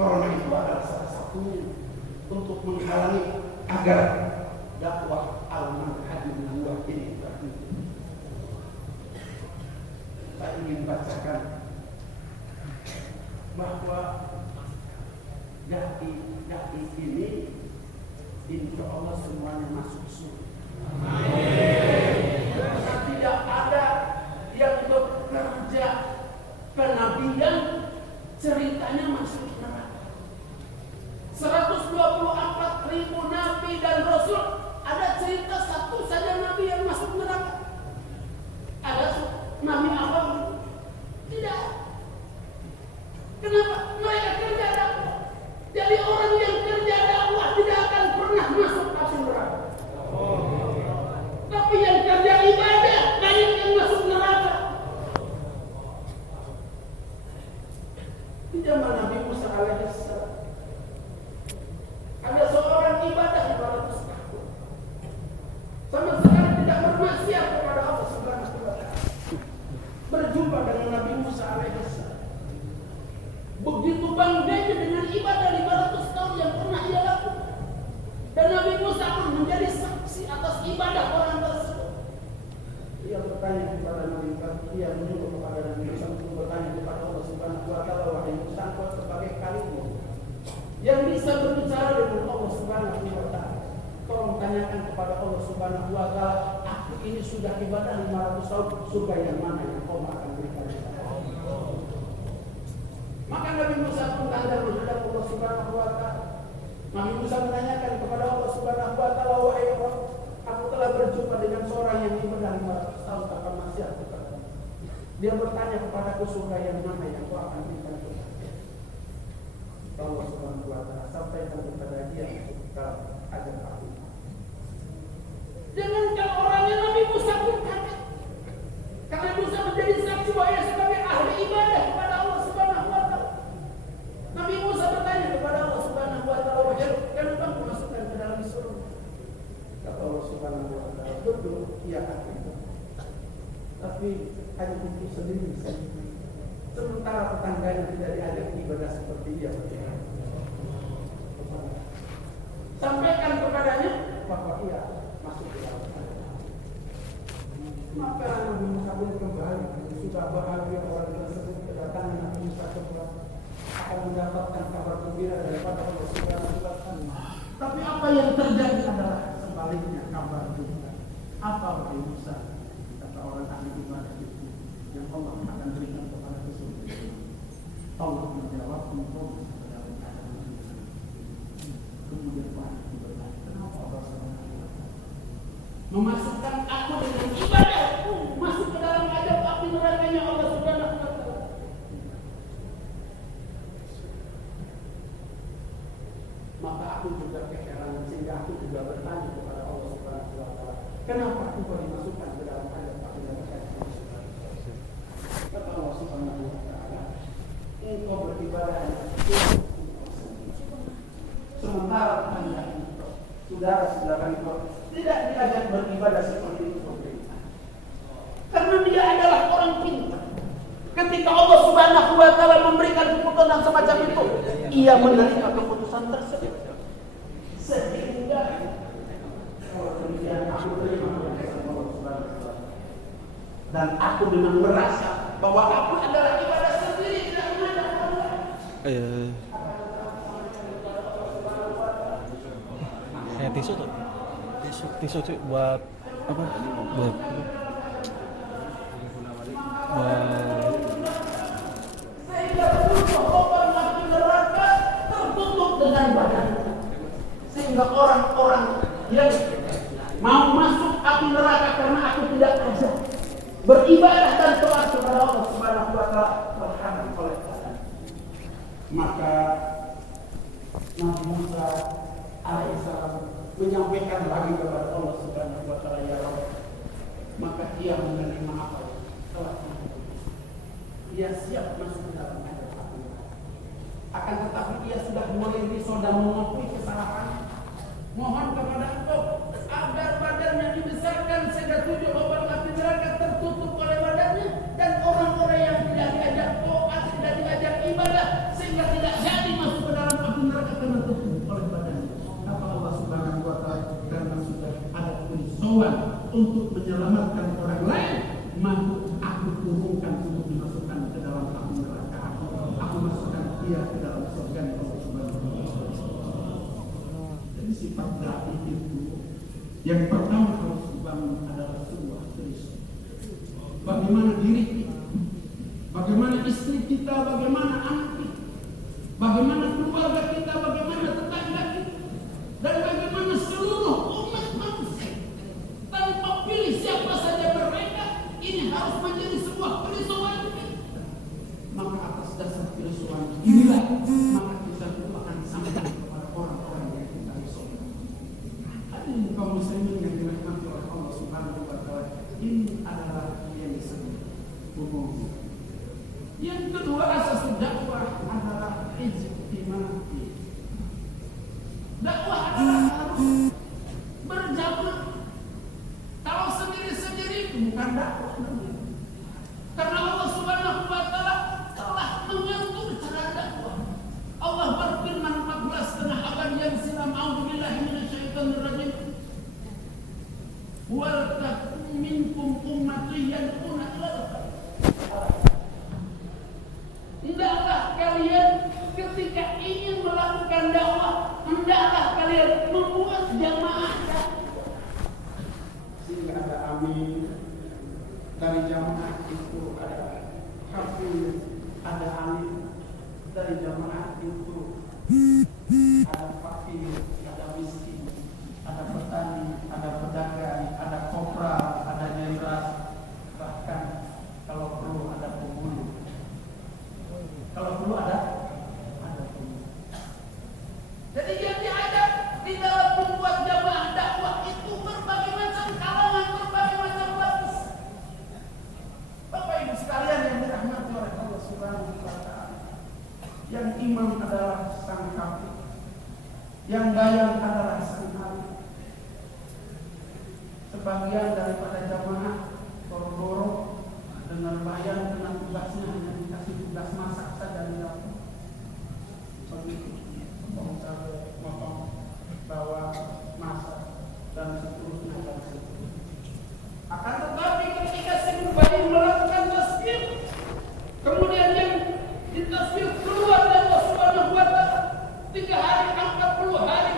Corona itu adalah salah satunya untuk menghalangi agar dakwah al-manhaj an-nabawi ini berhenti. ingin bacakan bahwa dai ini insya Allah semuanya masuk surga. Karena tidak ada yang bekerja kenabian ceritanya masuk neraka. 124.000 nabi dan rasul, ada cerita satu saja nabi yang masuk neraka. Ada nabi apa? Tidak. Kenapa? Mereka kerja dakwah. Jadi orang yang kerja dakwah tidak akan pernah masuk api neraka. Tapi yang kerja ibadah banyak yang masuk neraka. Di zaman Nabi Musa alaihissalam ada seorang ibadah 400 tahun sama sekali tidak bermaksiat kepada Allah Subhanahu wa taala. Berjumpa dengan Nabi Musa alaihissalam. Begitu bangganya dengan ibadah 500 tahun yang pernah ia lakukan. Dan Nabi Musa pun menjadi saksi atas ibadah orang tersebut. Ia bertanya kepada Nabi Musa, ia menyuruh kepada Nabi Musa untuk bertanya kepada Allah Subhanahu wa taala, wahai Musa, engkau sebagai kalimu yang bisa berbicara dengan Allah Subhanahu wa taala. Tolong tanyakan kepada Allah Subhanahu wa taala, aku ini sudah ibadah 500 tahun, surga yang mana yang kau akan berikan? Maka Nabi Musa pun tanda menghadap Allah Subhanahu wa taala. Nabi Musa menanyakan kepada Allah Subhanahu wa taala, wahai Allah, aku telah berjumpa dengan seorang yang ibadah 500 tahun tanpa maksiat kepada. Dia bertanya kepadaku, surga yang mana yang kau akan berikan kepada? Allah Subhanahu wa taala sampaikan kepada dia, kau ajak aku. Jangankan orangnya, Nabi Musa pun kaget. Karena Musa menjadi saksi bahwa ia sebagai ahli ibadah kepada Allah Subhanahu wa taala. Nabi Musa bertanya kepada Allah Subhanahu wa taala, kenapa aku masukkan ke dalam surga? Kata Allah Subhanahu wa taala, betul, ia akan. Tapi hanya untuk sendiri. Sementara tetangganya tidak diajak ibadah seperti dia. Sampaikan kepadanya bahwa ia masuk ke dalam surga. Maka Nabi Musa pun kembali. Sudah bahagia orang tersebut kedatangan Nabi Musa kembali akan mendapatkan kabar gembira daripada Allah Subhanahu wa taala. Tapi apa yang terjadi adalah sebaliknya kabar duka. Apa wahai Musa? Kata orang ahli ibadah itu yang Allah akan berikan kepada surga. Allah menjawab, engkau dalam keadaan susah. Kemudian Tuhan bertanya, kenapa Allah Subhanahu wa taala memasukkan aku dengan ibadahku masuk ke dalam azab api nerakanya Allah Subhanahu wa taala? Maka aku juga keheran, sehingga aku juga bertanya kepada Allah Subhanahu wa taala, kenapa aku dimasukkan ke dalam azab api nerakanya? Kata Allah Subhanahu wa taala, engkau beribadah sementara Anda saudara-saudara engkau tidak diajak beribadah seperti itu. Karena dia adalah orang pintar. Ketika Allah Subhanahu wa taala memberikan keputusan semacam itu, ia menerima keputusan tersebut. Sehingga kalau demikian aku terima keputusan Allah Subhanahu wa taala. Dan aku memang merasa bahwa aku adalah ibadah sendiri, tidak ada Allah. Kayak tisu tuh. Tisu tuh buat apa? Buat Sehingga lubang api neraka tertutup dengan badan. Sehingga orang-orang yang mau masuk api neraka karena aku tidak ajak beribadah dan taat kepada Allah Subhanahu wa taala terhalang oleh badan. Maka Nabi Musa alaihissalam menyampaikan lagi kepada Allah Subhanahu wa taala, ya Allah. Maka ia menerima apa telah ia siap masuk ke dalam azab api. Akan tetapi ia sudah mulai risau dan mengakui kesalahan. Mohon kepada Engkau agar badannya dibesarkan sehingga 7 lubang api neraka tertutup oleh badannya, dan orang-orang yang tidak diajak taat, tidak diajak ibadah sehingga tidak jadi masuk ke dalam api neraka karena tertutup oleh badannya. Kata Allah Subhanahu wa taala, karena sudah ada perisauan untuk menyelamatkan orang lain, maka aku turunkan untuk dimasukkan ke dalam api neraka. Aku masukkan dia ke dalam surga Allah Subhanahu wa taala. Jadi sifat dai itu yang pertama harus dibangun adalah sebuah prinsip. Bagaimana diri kita, bagaimana istri kita, bagaimana anak kita, bagaimana keluarga kita, bagaimana tetangga kita, dan bagaimana seluruh umat manusia. Tanpa pilih siapa saja mereka, ini harus menjadi sebuah perisuan kita. Maka atas dasar perisuan inilah maka kita itu akan disampaikan kepada orang-orang yang kita risaukan. Hadirin kaum muslimin yang dirahmati oleh Allah Subhanahu wa taala, ini adalah yang disebut umum. Yang kedua, asas dakwah adalah ijtimai. Dakwah adalah harus berjamaah. Kalau sendiri-sendiri itu bukan dakwah. Karena Allah Subhanahu wa taala telah mengatur cara dakwah. Allah berfirman 14 setengah abad yang silam, a'udzubillahi minasyaitonir rajim. Wal takum minkum ummatun yad'una ilal khair. Hendaklah kalian ketika ingin melakukan dakwah, hendaklah kalian membuat jamaah dakwah. Sehingga ada amin dari jamaah itu, ada hafiz, ada amin dari jamaah itu, ada fakir, ada miskin, ada petani, ada pedagang, ada kopral, ada jenderal, bahkan kalau perlu ada pembunuh. Kalau perlu ada pembunuh. Jadi yang diajak di dalam membuat jamaah dakwah itu berbagai macam kalangan, berbagai macam lapis. Bapak Ibu sekalian yang dirahmati oleh Allah Subhanahu wa taala, yang imam adalah sang kafir, yang bayang adalah sang alim. Sebagian daripada jamaah boro-boro dengan bayang dengan tugasnya hanya dikasih tugas masak saja di dapur. Begitu, motong, bawa, masak dan seterusnya dan seterusnya. Akan tetapi ketika si bayang melakukan tasbih, kemudian yang ditasbih keluar dari Allah Subhanahu wa taala 3 hari, 40 hari,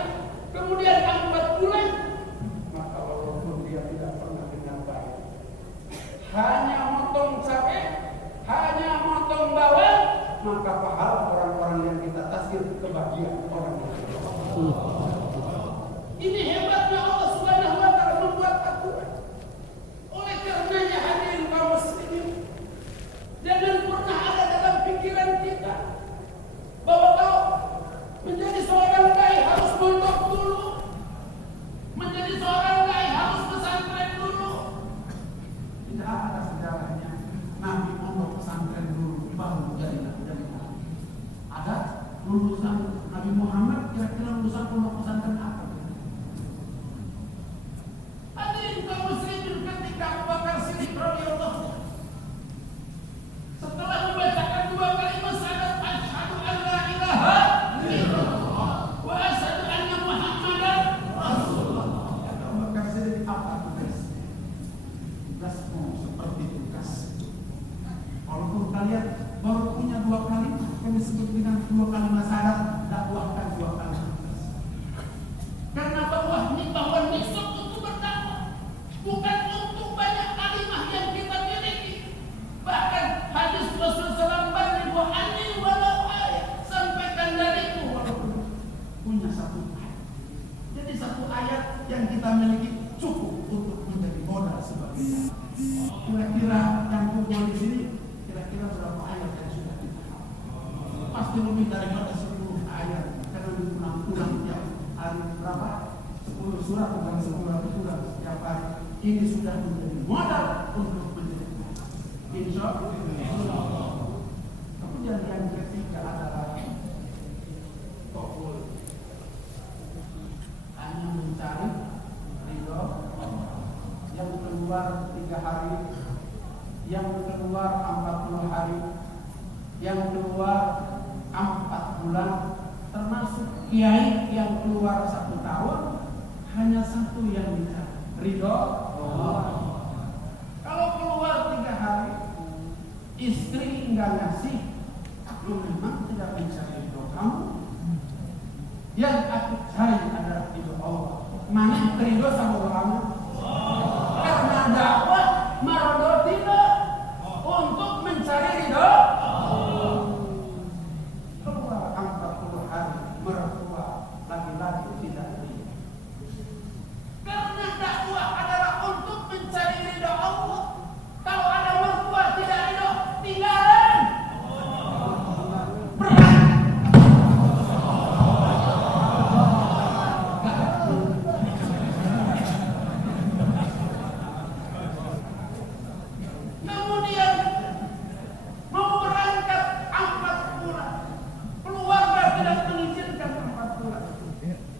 kemudian 4 bulan, maka walaupun dia tidak pernah dengar baik, hanya motong cabai, hanya motong bawang, maka pahala orang-orang yang kita tasbih kebahagiaan orang yang ini hebatnya Allah Subhanahu wa taala membuat aturan. Oleh karenanya hadirin kaum muslimin, jangan pernah ada dalam pikiran kita bahwa kalau menjadi seorang dai harus mondok dulu, menjadi seorang dai harus pesantren dulu. Tidak ada sejarahnya Nabi mondok pesantren dulu baru jadi nabi. Ada lulusan Nabi Muhammad, kira-kira lulusan pondok pesantren apa? Hadirin kaum muslimin, ketika Abu Bakar Siddiq radhiyallahu anhu setelah membacakan 2 kalimat syahadat, asyhadu an la ilaha illallah wa asyhadu anna Muhammadan rasulullah. Abu Bakar Siddiq apa tugasnya? Tugasmu seperti tugas. Walaupun kalian baru punya 2 kalimat, kami sebut dengan 2 kalimat syahadat, dakwahkan 2 kalimat. Karena bahwa besok itu berdakwah, bukan untuk banyak kalimah yang kita miliki. Bahkan hadis Rasulullah SAW, ani walau ayat, sampaikan dariku walaupun punya 1 ayat. Jadi 1 ayat yang kita miliki cukup untuk menjadi modal sebagai kira-kira yang kumpul di sini, kira-kira berapa ayat yang sudah kita hafal? Pasti lebih daripada 10 ayat, karena diulang-ulang tiap hari berapa? 10 surat bukan 10 surat setiap hari. Ini sudah menjadi modal untuk menjadi insya Allah. Kemudian yang ketiga adalah taqwa, hanya mencari ridho Allah. Yang keluar 3 hari, yang keluar 40 hari, yang keluar 4 bulan, termasuk kiai yang keluar 1 tahun, hanya 1 yang dicari, ridho Allah. Kalau keluar 3 hari, istri enggak ngasih, lu memang tidak mencari ridho kamu. Yang aku cari adalah ridho Allah. Mana ridho sama ulama? Karena dakwah marodotina untuk mencari ridho. Keluar 40 hari mertua laki-laki tidak ridho. Karena dakwah adalah untuk mencari ridho Allah. Kalau ada mertua tidak ridho, tinggalin. Kemudian mau berangkat 4 bulan, keluarga tidak mengizinkan 4 bulan.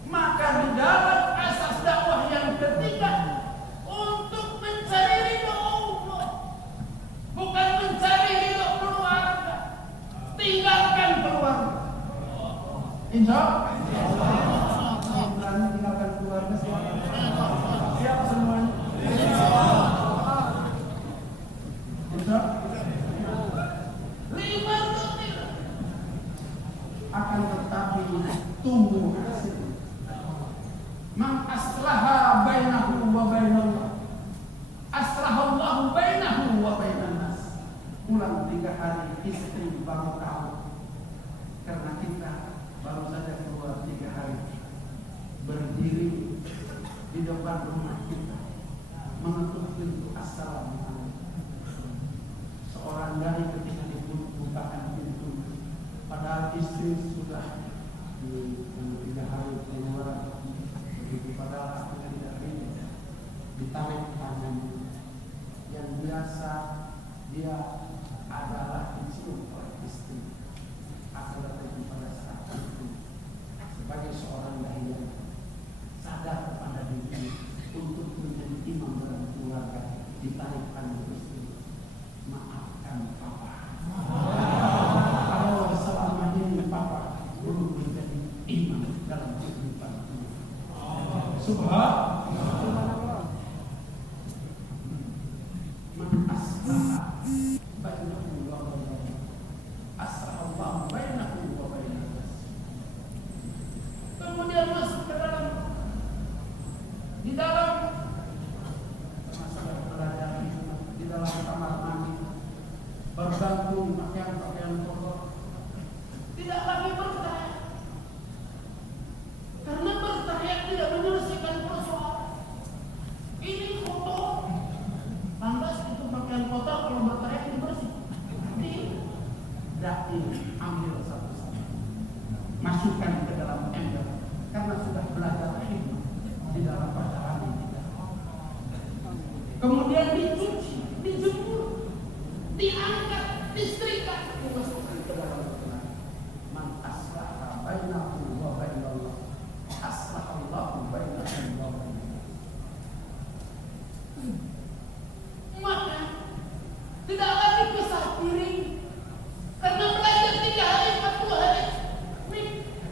Maka di dalam asas dakwah yang ketiga untuk mencari ridho Allah, bukan mencari ridho keluarga. Tinggalkan keluarga. Insya Allah. Berani tinggalkan keluarga siapa? Siap semuanya. Insya Allah. Lima itu tidak akan tetapi tunggu hasil. Man aslaha bainahu wa bainallah, aslahallahu bainahu wa bainan nas. Pulang 3 hari istri baru tahu, karena kita baru saja keluar 3 hari, berdiri di depan rumah kita mengetuk pintu assalamualaikum. Seorang dari ketika dibukakan pintu, padahal istri sudah di 3 hari keluar, begitu padahal aku tidak rindu, ditarik tangannya. Yang biasa dia adalah dicium oleh istri. Aku datang pada saat itu sebagai seorang dai sadar kepada diri untuk menjadi imam dalam keluarga, ditarik tangan istri. Maafkan papa. Kalau selama ini papa belum menjadi imam dalam kehidupan ini. Subhanallah. Man aslaha bainahu wa bainallah, aslahallahu bainahu wa bainan nas. Kemudian masuk ke dalam masalah belajar di dalam kamar mandi, bergantung pakaian kotor, tidak lagi bertahiyat, karena bertahiyat tidak menyelesaikan persoalan. Ini kotor, lantas itu pakaian kotor kalau bertahiyat dibersih. Tidak, ini ambil satu-satu, masukkan ke dalam ember, karena sudah belajar hikmah di dalam bacaan kita. Kemudian dicuci, dijemur, diangkat, disetrika, dimasukkan ke dalam bekal. Man aslaha bainahu wa bainallah, aslahallahu bainahu wa bainallah. Maka tidak lagi pisah piring, karena belajar 3 hari 40 hari.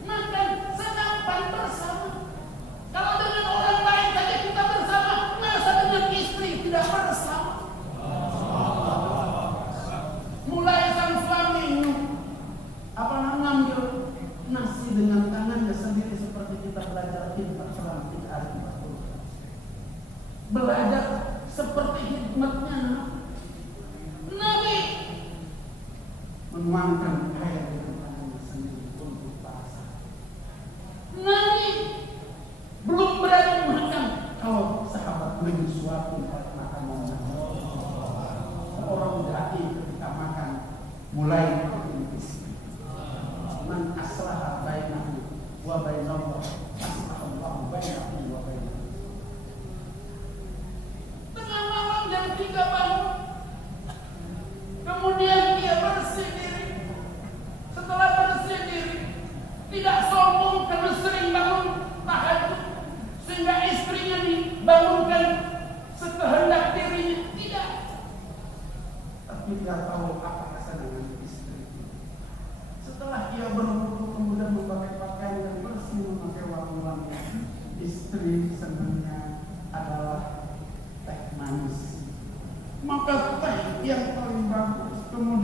Makan sedangkan bersama. Kalau dengan orang lain saja kita bersama, masa dengan istri tidak bersama? Mulai sang suami ngambil nasi dengan tangannya sendiri seperti kita belajar infak selama 3 hari 40. Belajar seperti hikmatnya Nabi menuangkan air dengan tangannya sendiri untuk basah. Nabi belum berani makan kalau sahabat beli suatu makanan. Orang dai ketika makan mulai menipis. Man aslaha bainahu wa bainallah, aslahallahu bainahu wa bainallah. Tengah malam jam 3 bangun, kemudian dia bersih diri. Setelah bersih diri, tidak sombong karena sering bangun tahajud sehingga istrinya dibangunkan sekehendak dirinya. Tidak. Tapi dia tahu apa kesenangan istri. Setelah dia berwudu kemudian memakai pakaian yang bersih, memakai wangi-wangi, istri senangnya adalah teh manis. Maka teh yang paling bagus kemudian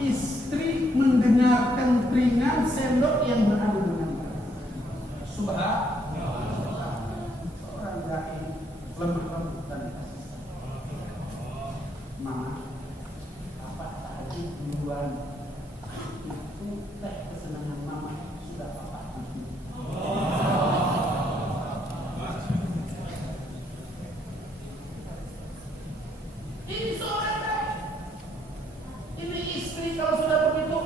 istri mendengarkan keringat sendok yang beradu dengan beras. Subhanallah. Seorang dai lemah lembut dan kasih sayang. Mama, apa tadi duluan itu teh kesenangan mama sudah papa bikin. Ini seorang dai. Ini istri kalau sudah begitu,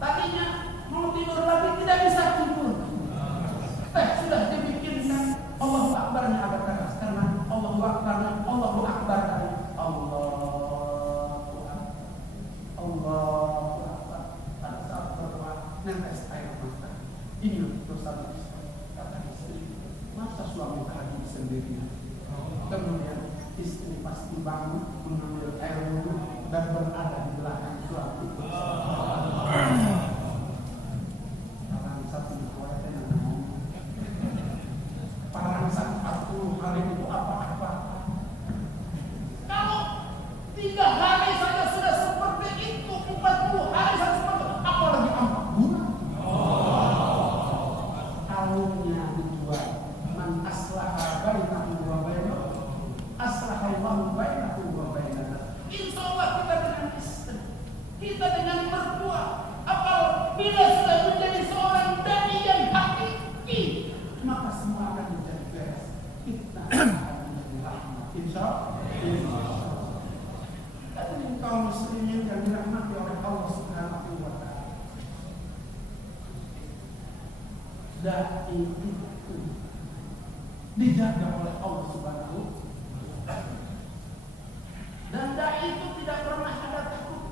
tadinya mau tidur lagi tidak bisa tidur. Sudah dibikinkan Allahu Akbarnya agak keras karena Allahu Akbarnya Allahu Akbar tadi. Allahu Akbar. Pada saat berdoa netes air mata. Ini dosa kata istri. Masa suami tadi sendirian. Kemudian istri pasti bangun mengambil air wudhu dan berada di belakang suami. Parang satu kuatnya namanya. Parang 40 hari itu apa-apa. Kalau 3 hari saja sudah seperti itu, 40 hari saja seperti itu, apalagi 40 bulan. Tahunnya dijual. Man aslaha bainahu wa bainahu aslahallahu bainahu wa bainana. Insya Allah kita dengan istri, kita dengan mertua, apabila sudah menjadi seorang dai yang hakiki, maka semua akan menjadi beres. Kita akan menjadi rahmat. Insya Allah. Dan kaum muslimin yang dirahmati oleh Allah Subhanahu wa Ta'ala, dai itu dijaga oleh Allah Subhanahu wa Ta'ala. Dan dai itu tidak pernah ada takut,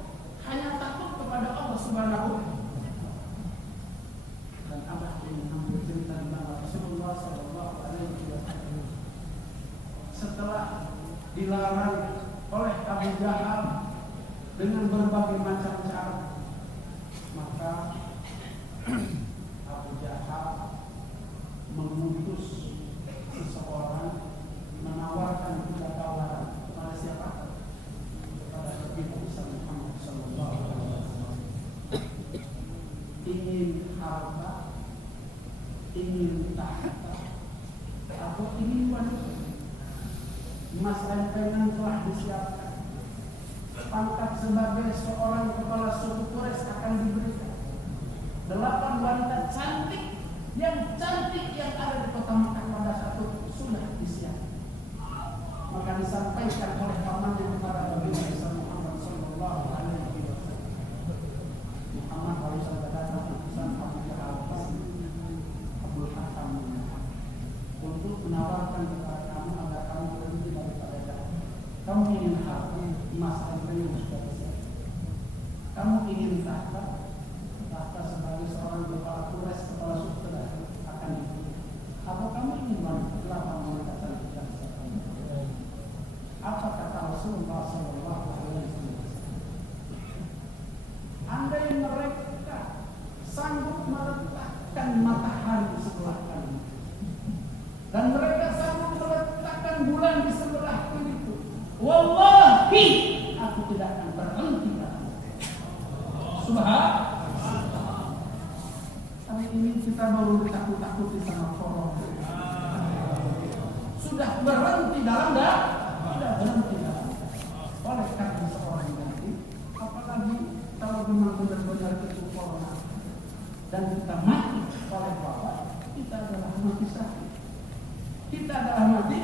hanya takut kepada Allah Subhanahu wa Ta'ala. Dan Abah ingin ambil cerita tentang Rasulullah Sallallahu Alaihi Wasallam setelah dilarang oleh Abu Jahal dengan berbagai macam cara, maka Abu Jahal mengutus seseorang menawarkan 3 tawaran kepada siapa? Kepada Nabi Muhammad Sallallahu Alaihi Wasallam. Ingin harta, ingin tahta, atau ingin wanita. Emas dan perak telah disiapkan. Pangkat sebagai seorang kepala suku Quraisy akan diberikan. 8 wanita cantik yang ada di kota Makkah pada saat itu sudah disiapkan. Maka disampaikan oleh pamannya kepada Nabi Muhammad Sallallahu Alaihi Wasallam. Muhammad baru saja datang utusan Abu Jahal Abu Hakam untuk menawarkan kepada kamu agar kamu berhenti daripada jahat. Kamu ingin harta, emas dan perak sudah disiapkan. Kamu ingin tahta sebagai seorang kepala Quraisy, kepala suku akan dipilih. Atau kamu ingin wanita? 8 wanita cantik dan seterusnya. Apa kata Rasulullah Sallallahu Alaihi Wasallam? Andai mereka sanggup meletakkan matahari di sebelah kanan dan mereka sanggup meletakkan bulan di sebelah kiri, wallahi aku tidak akan berhenti. Subhanallah. Hari ini kita baru takut-takuti sama corona. Sudah berhenti dalam dah? Tidak berhenti dalam. Oleh karena seorang nanti, apalagi kalau memang benar-benar itu corona dan kita mati oleh Bapak, kita adalah mati sakit. Kita adalah mati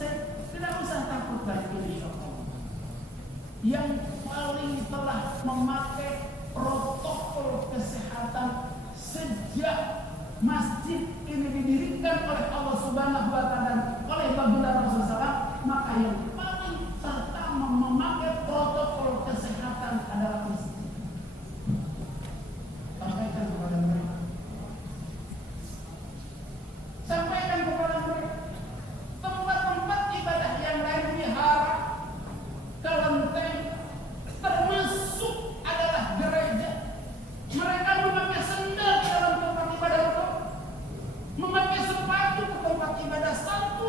sakit. Tidak usah takut lagi, insya Allah. Yang paling telah memakai protokol kesehatan sejak masjid ini didirikan oleh Allah Subhanahu wa Ta'ala dan oleh baginda Rasulullah, maka yang paling pertama memakai protokol kesehatan adalah masjid. Sampaikan kepada mereka. Tempat-tempat ibadah yang lain wihara, kelenteng, termasuk adalah gereja. Mereka memakai sendal di dalam tempat ibadah itu, memakai sepatu ke tempat ibadah. Satu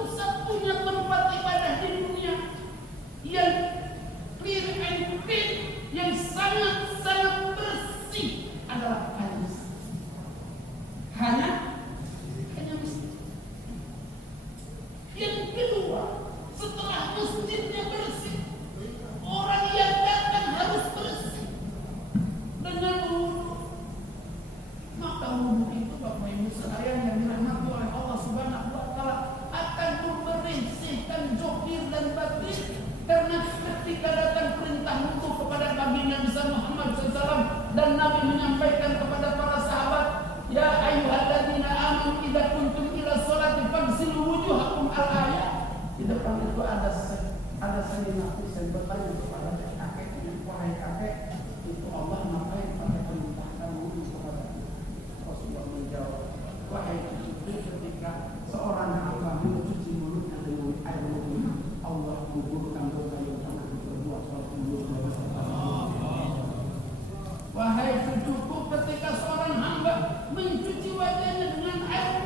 Nabi menyampaikan kepada para sahabat, ya ayyuhalladzina amanu idza kuntum ila sholati faghsilu wujuhakum al-ayat. Di depan itu ada Sayyidina Husain bertanya kepada kakeknya, wahai kakek, itu Allah ngapain pada perintahkan wudu kepada Rasulullah menjawab, wahai cucuku, ketika seorang hamba mencuci mulutnya dengan air wudu, Allah menggugurkan dosa yang pernah diperbuat suatu mulut. Wahai cucuku, ketika seorang hamba mencuci wajahnya dengan air,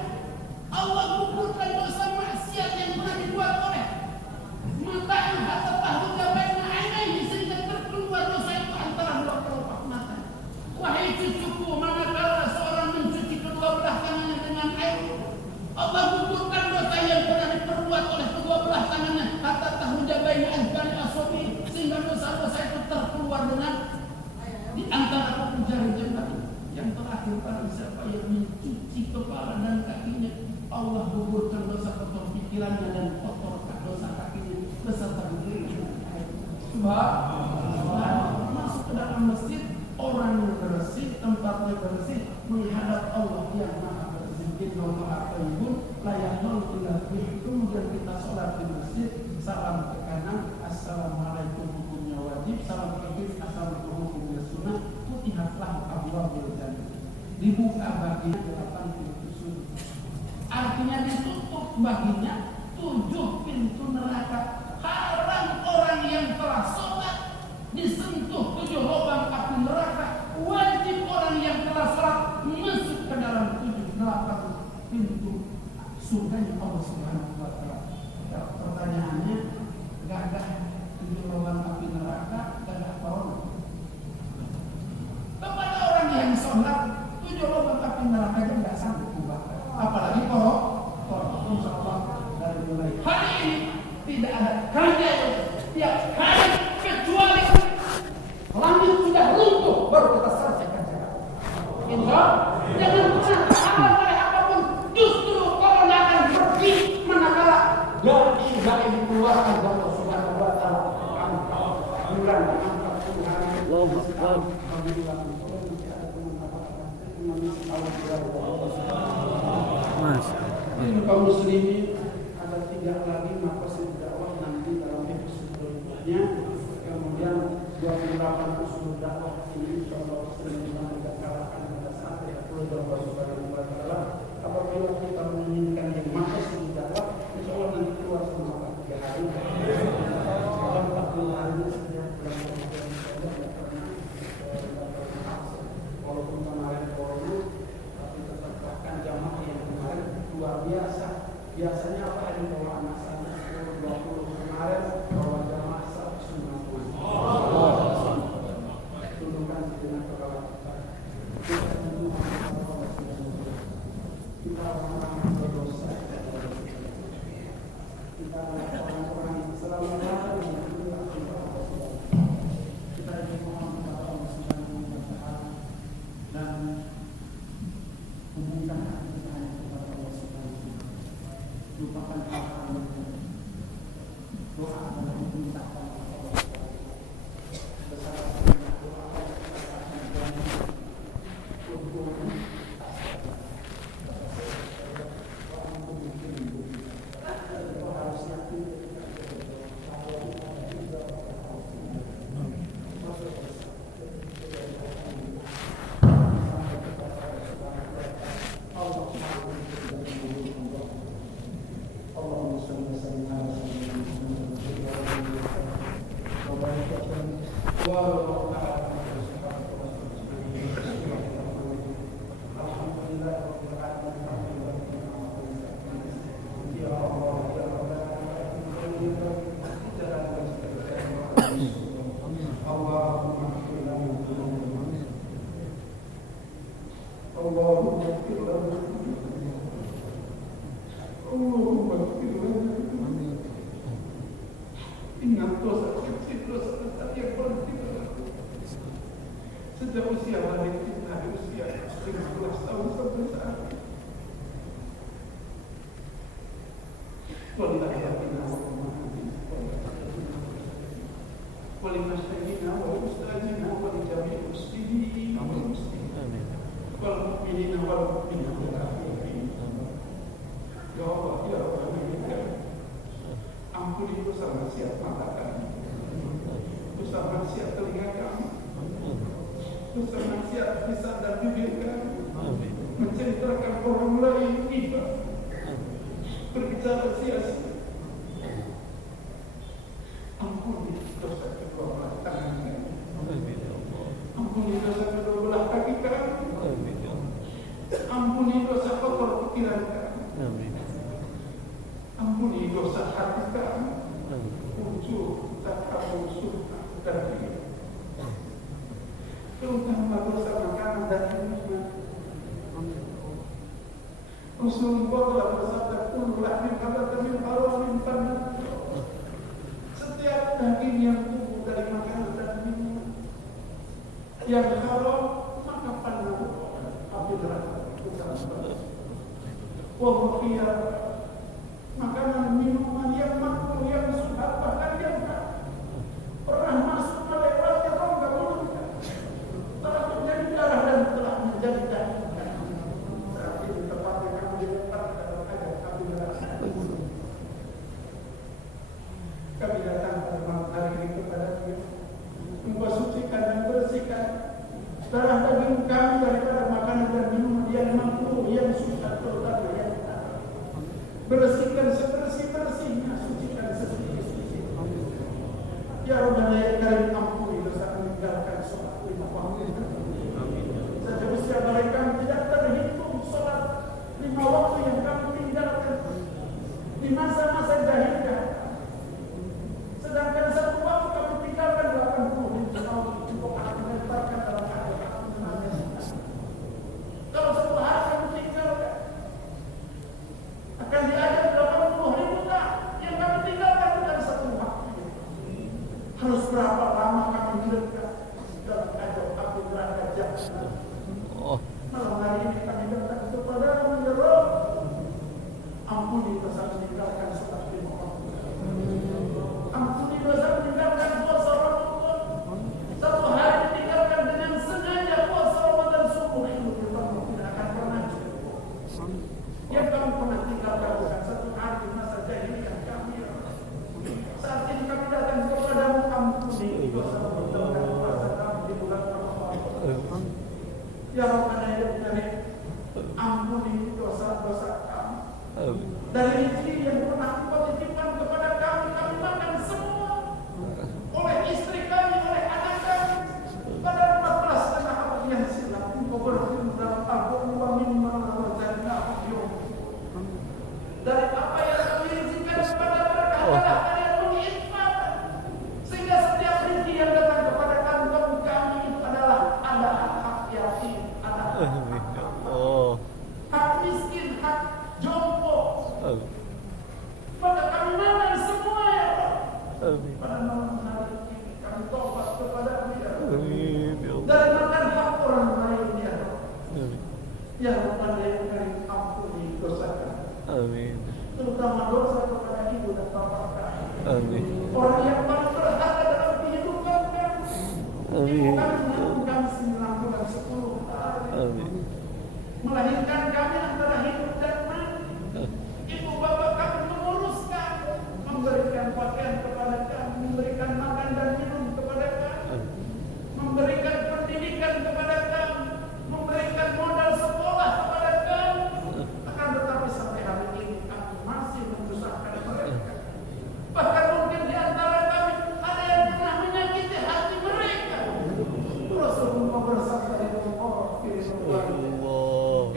Allah gugurkan dosa maksiat yang pernah dibuat oleh matanya, hatta tahruja baina ainaihi, sehingga terkeluar dosa itu antara dua kelopak mata. Wahai cucuku, manakala seorang mencuci kedua belah tangannya dengan air, Allah gugurkan dosa yang pernah diperbuat oleh kedua belah tangannya, hatta tahruja baina azbani asabi, sehingga dosa-dosa itu terkeluar dengan di antara kuku jari jemari. Yang terakhir, barang siapa yang mencuci kepala dan kakinya, Allah gugurkan dosa kotor pikirannya dan kotor dosa kakinya beserta diri dengan air. Subhanallah. Masuk ke dalam masjid, orang yang bersih, tempatnya bersih, menghadap Allah yang maha bersih. Inna maha tayyibun la yaqbalu illa tayyib. Kemudian kita sholat di masjid, salam ke kanan, assalamualaikum hukumnya wajib, salam ke kiri, assalamualaikum hukumnya sunnah. Putihatlah abwabul jannah, dibuka baginya 8 pintu surga. Artinya ditutup baginya 7 pintu neraka. Haram orang yang telah sholat disentuh 7 lubang api neraka. Wajib orang yang telah sholat masuk ke dalam 7-8 pintu surganya Allah Subhanahu wa Ta'ala. Pertanyaannya, gagah 7 lubang api neraka, gagah corona? Kepada orang yang sholat 7 lubang api neraka itu tidak sanggup membakar, apalagi corona. Insyaallah dari mulai hari ini tidak ada kerja tiap hari kecuali langit sudah runtuh baru kita selesaikan jalan. Insya jangan pernah halang oleh apapun, justru corona akan pergi manakala dari surga yang dikeluarkan dari Allah Subhanahu wa Ta'ala. Bulan Mas, kaum muslimin, ada 3 lagi maqasid dakwah nanti dalam episode berikutnya. Kemudian 28 usul dakwah ini insyaallah sering kita kalahkan pada saat Allah Subhanahu wa Ta'ala. Apabila kita menginginkan yang maqasid dakwah, insyaallah nanti keluar selama 3 hari. Dalam 40 hari setiap bulan walaupun kemarin corona, tapi tetap bahkan jamaah yang kemarin luar biasa. Biasanya apa yang bawa anak sana 10-20 kemarin bawa jamaah 150. Tundukkan sejenak kepala kita. Kita orang-orang yang berdosa. Kita orang-orang yang selalu berada di dalam kita mohon kepada Allah Subhanahu wa Ta'ala dan hubungkan hati kita kepada Allah Subhanahu wa Ta'ala. Lupakan hal-hal yang doa adalah memintakan kepada Allah Subhanahu wa Ta'ala. Ingat dosa kecil, dosa besar yang penting. Sejak usia balik kita di usia 15 tahun sampai saat ini. Wallahi yakinna wa ولمسلمين ومستأذنين ولجميع المسلمين muslimina wal mu'minat ila akhirih. Ya Allah, ya Allah, ampuni dosa maksiat mata kami, dosa maksiat telinga kami, dosa maksiat lisan dan bibir kami, menceritakan orang lain tiba, berbicara sia-sia. Ampuni dosa kedua belah tangan kami, ampuni dosa kedua belah kaki kami, ampuni dosa kotor pikiran kami, ampuni dosa hati kami, ujur takabur sunnah dan diri, terutama dosa makanan dan minuman. Rasulullah telah bersabda, kullu lahmin nabata min haramin fannar. Setiap daging yang tumbuh dari makanan dan minuman yang haram maka fannar, api neraka. Wa khiyar, makanan minuman yang makruh, yang sunat, bahkan yang pernah masuk melewati rongga mulut, telah menjadi darah dan telah menjadi daging. Saat ini tepatnya kamu dilemparkan dalam keadaan api neraka. Kami datang pada malam hari ini kepada Dia, Engkau sucikan dan bersihkan darah daging kami daripada makanan dan minuman yang makruh, yang sunat, terutama yang bersihkan sebersih-bersihnya, sucikan sesuci-suci. Ya Rabbana ya Karim, ampuni dosa meninggalkan sholat 5 waktu. Sejak usia mereka tidak terhitung sholat 5 waktu yang kami tinggalkan di masa-masa jahiliyah. Sedangkan 1 waktu kami tinggalkan 80 tahun untuk akan melemparkan dalam keadaan menangis. Kalau 1 hari kami tinggalkan, akan diajar 80.000 tahun yang kami tinggalkan dalam 1 waktu. Harus berapa lama kami mendekat dalam keadaan api neraka jahanam. Malam hari ini kami datang kepada-Mu ya Rabb, ampuni dosa meninggalkan sholat 5 waktu. Ampuni dosa meninggalkan puasa Ramadan. 1 hari ditinggalkan dengan sengaja puasa Ramadan subuh itu kita tidak akan pernah cukup. Yang kami pernah tinggalkan bukan 1 hari di masa jahiliyah kami. Saat ini kami datang kepada-Mu, ampuni dosa meninggalkan puasa kami di bulan Ramadan. Ya Rabbana ya Karim, ampuni dosa-dosa kami. Dari rezeki yang pernah Engkau titipkan kepada kami, kami makan semua. Oleh istri kami, oleh anak kami. Pada 14 setengah abad yang silam, Engkau berfirman dalam Al-Qur'an, wa mimma razaqnahum. Dari apa yang kami rezekikan kepada mereka adalah kalian menginfakkan. Sehingga setiap rezeki yang datang kepada kami itu adalah ada hak yatim, ada hak miskin, hak jompo. Maka kami makan semua ya Allah. Pada malam hari ini kami tobat kepada-Mu ya Allah. Dari makan hak orang lain ya Allah. Ya Rabbana ya Karim, ampuni dosa kami. Terutama dosa kepada ibu dan bapak kami. Orang yang paling berharga dalam kehidupan kami. Ibu kami mengandung kami 9 bulan 10 hari. Melahirkan kami antara hidup dan mati. Ibu bapak kami mengurus kami, memberikan pakaian kepada kami, memberikan makan dan minum kepada kami, memberikan pendidikan kepada kami, memberikan modal sekolah kepada kami. Akan tetapi sampai hari ini kami masih menyusahkan mereka. Bahkan mungkin di antara kami ada yang pernah menyakiti hati mereka. Rasulullah bersabda di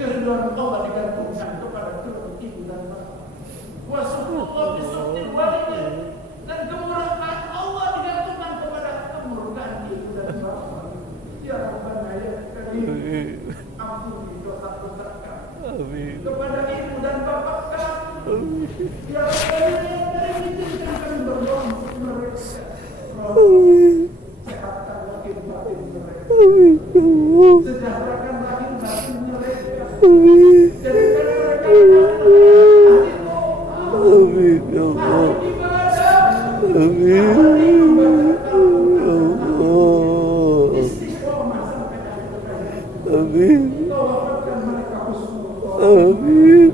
Ridwan Allah digantungkan kepada kedua ibu dan bapak. Wasyukurullah bisuktil walidin, dan kemurahan Allah digantungkan kepada kemurahan ibu dan bapak. Ya Rabbana ya Karim, ampuni dosa-dosa kami kepada ibu dan bapak kami. Ya Rabbana ya Karim, izinkan kami berdoa untuk mereka. Sehatkan lahir batin mereka, sejahterakan lahir batin mereka. Jadikan mereka ahli doa, ahli ibadah, ahli membaca Al-Quran, istiqomah sampai akhir hayat. Amin. Engkau wafatkan mereka husnul khotimah. Amin.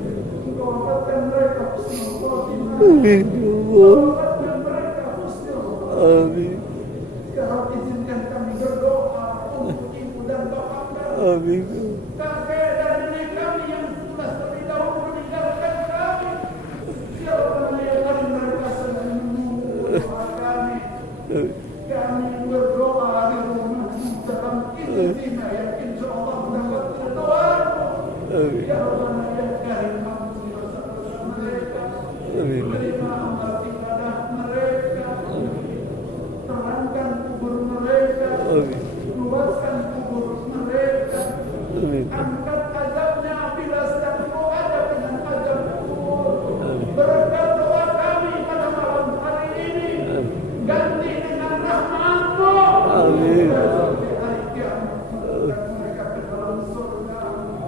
Engkau wafatkan mereka husnul khotimah. Amin. Ya Engkau Allah. wafatkan mereka husnul khotimah. Amin. Ya Rabbi, izinkan kami berdoa untuk ibu dan bapak kami, Amin. kakek dan nenek kami yang sudah terlebih dahulu meninggalkan kami. Ya Allah, ya kami mereka sedang menunggu doa kami. Kami berdoa di rumahmu dalam izinnya yang insya Allah mendapat doamu. Amin. Ya Allah, ya Karim, ampuni dosa-dosa mereka. Amin. Terima amal ibadah mereka. Terangkan kubur mereka. Amin. Luaskan kubur mereka. Amin. Angkat azabnya bila sedang kau ada dengan azab kubur. Amin. Berkat doa kami pada malam hari ini. Ganti dengan rahmat-Mu. Amin. Sampai hari kiamat masukkan mereka ke dalam surga.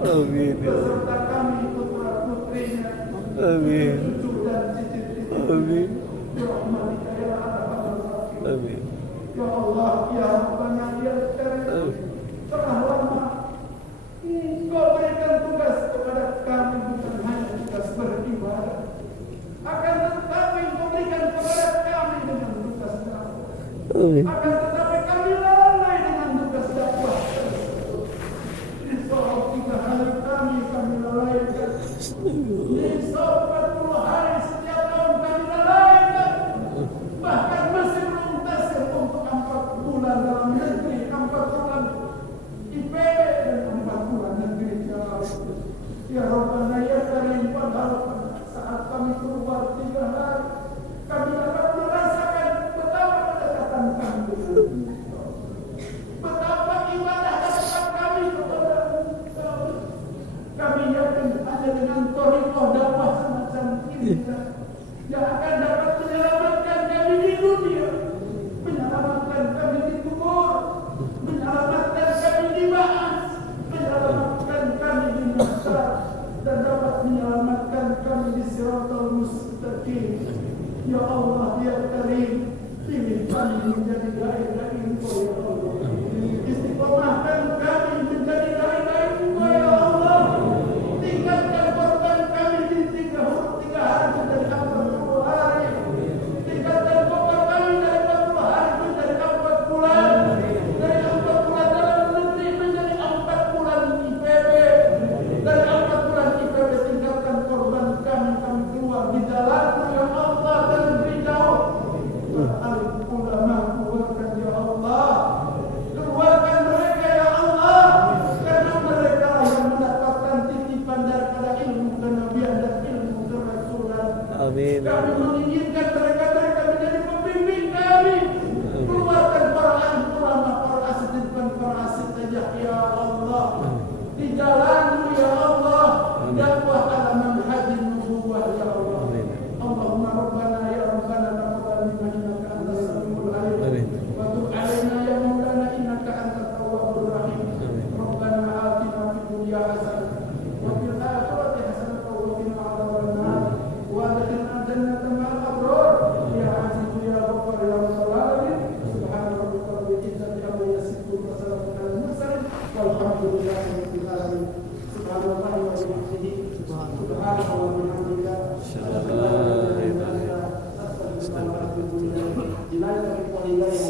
Amin. Ya Allah. Beserta kami putra-putrinya. Amin. Cucu dan cicit-cicit. Amin. Rahmatika ya Arhamar Rahimin. Amin. Ya Allah, ya Rabbana, ya Karim. Telah lama Engkau berikan tugas kepada kami, bukan hanya tugas beribadah, akan tetapi Engkau berikan kepada kami dengan tugas dakwah. Amin. Akan tetapi kami lalai dengan tugas dakwah. Di soal 3 hari kami lalaikan. Di soal 40 hari setiap tahun kami lalaikan. Bahkan masih belum tasir untuk 4 bulan dalam negeri, 4 bulan IPB dan 4 bulan negeri. Ya Rabbana, ya Karim, padahal saat kami keluar 3 hari, kami dapat merasakan betapa kedekatan kami dengan Engkau. Betapa ibadah dan dekat kami kepada Engkau. Kami yakin hanya dengan thariqah dakwah semacam ini yang akan dapat menyelamatkan kami di dunia, menyelamatkan kami di kubur, menyelamatkan kami di ba'ats, menyelamatkan kami di mahsyar, dan dapat menyelamatkan kami di siratal mustaqim. Ya Allah, ya Karim, pilih kami menjadi dai-dai Engkau ya Allah. Istiqomahkan kami menjadi dai-dai Engkau ya Allah. Tingkatkan korban kami di 3 hari menjadi 40 hari. Tingkatkan korban kami dari 40 hari menjadi 4 bulan. Dari 4 bulan dalam negeri menjadi 4 bulan IPB. Dari 4 bulan IPB tingkatkan korban kami keluar di jalan-Mu ya Allah dan negeri jauh. Alim ulama keluarkan ya Allah. Keluarkan mereka ya Allah, karena mereka yang mendapatkan titipan daripada ilmu kenabian dan ilmu kerasulan. Amin. Kami menginginkan mereka menjadi pembimbing kami. Keluarkan para alim ulama, para asatidz dan para asatidz ya Allah. Di jalan-Mu ya Allah, dakwah ala manhajin nubuwah ya Allah. Allahumma rabbana ya rabbana taqabbal minna innaka antas samiul alim. Amin. Wa tub alaina ya maulana innaka antat tawwabur rahim. Rabbana atina fid dunya hasanah wa fil akhirati hasanah wa qina adzabannar. Wa adkhilna jannata ma'al abrar. Ya aziz ya ghaffar ya rabbal alamin. Subhana rabbika rabbil izzati amma yasifun wa salamun alal mursalin walhamdulillahi rabbil alamin. Subhanallahi wa bihamdihi. Subhanallahi wa bihamdihi. Asyhadu an la ilaha illallah. إلهي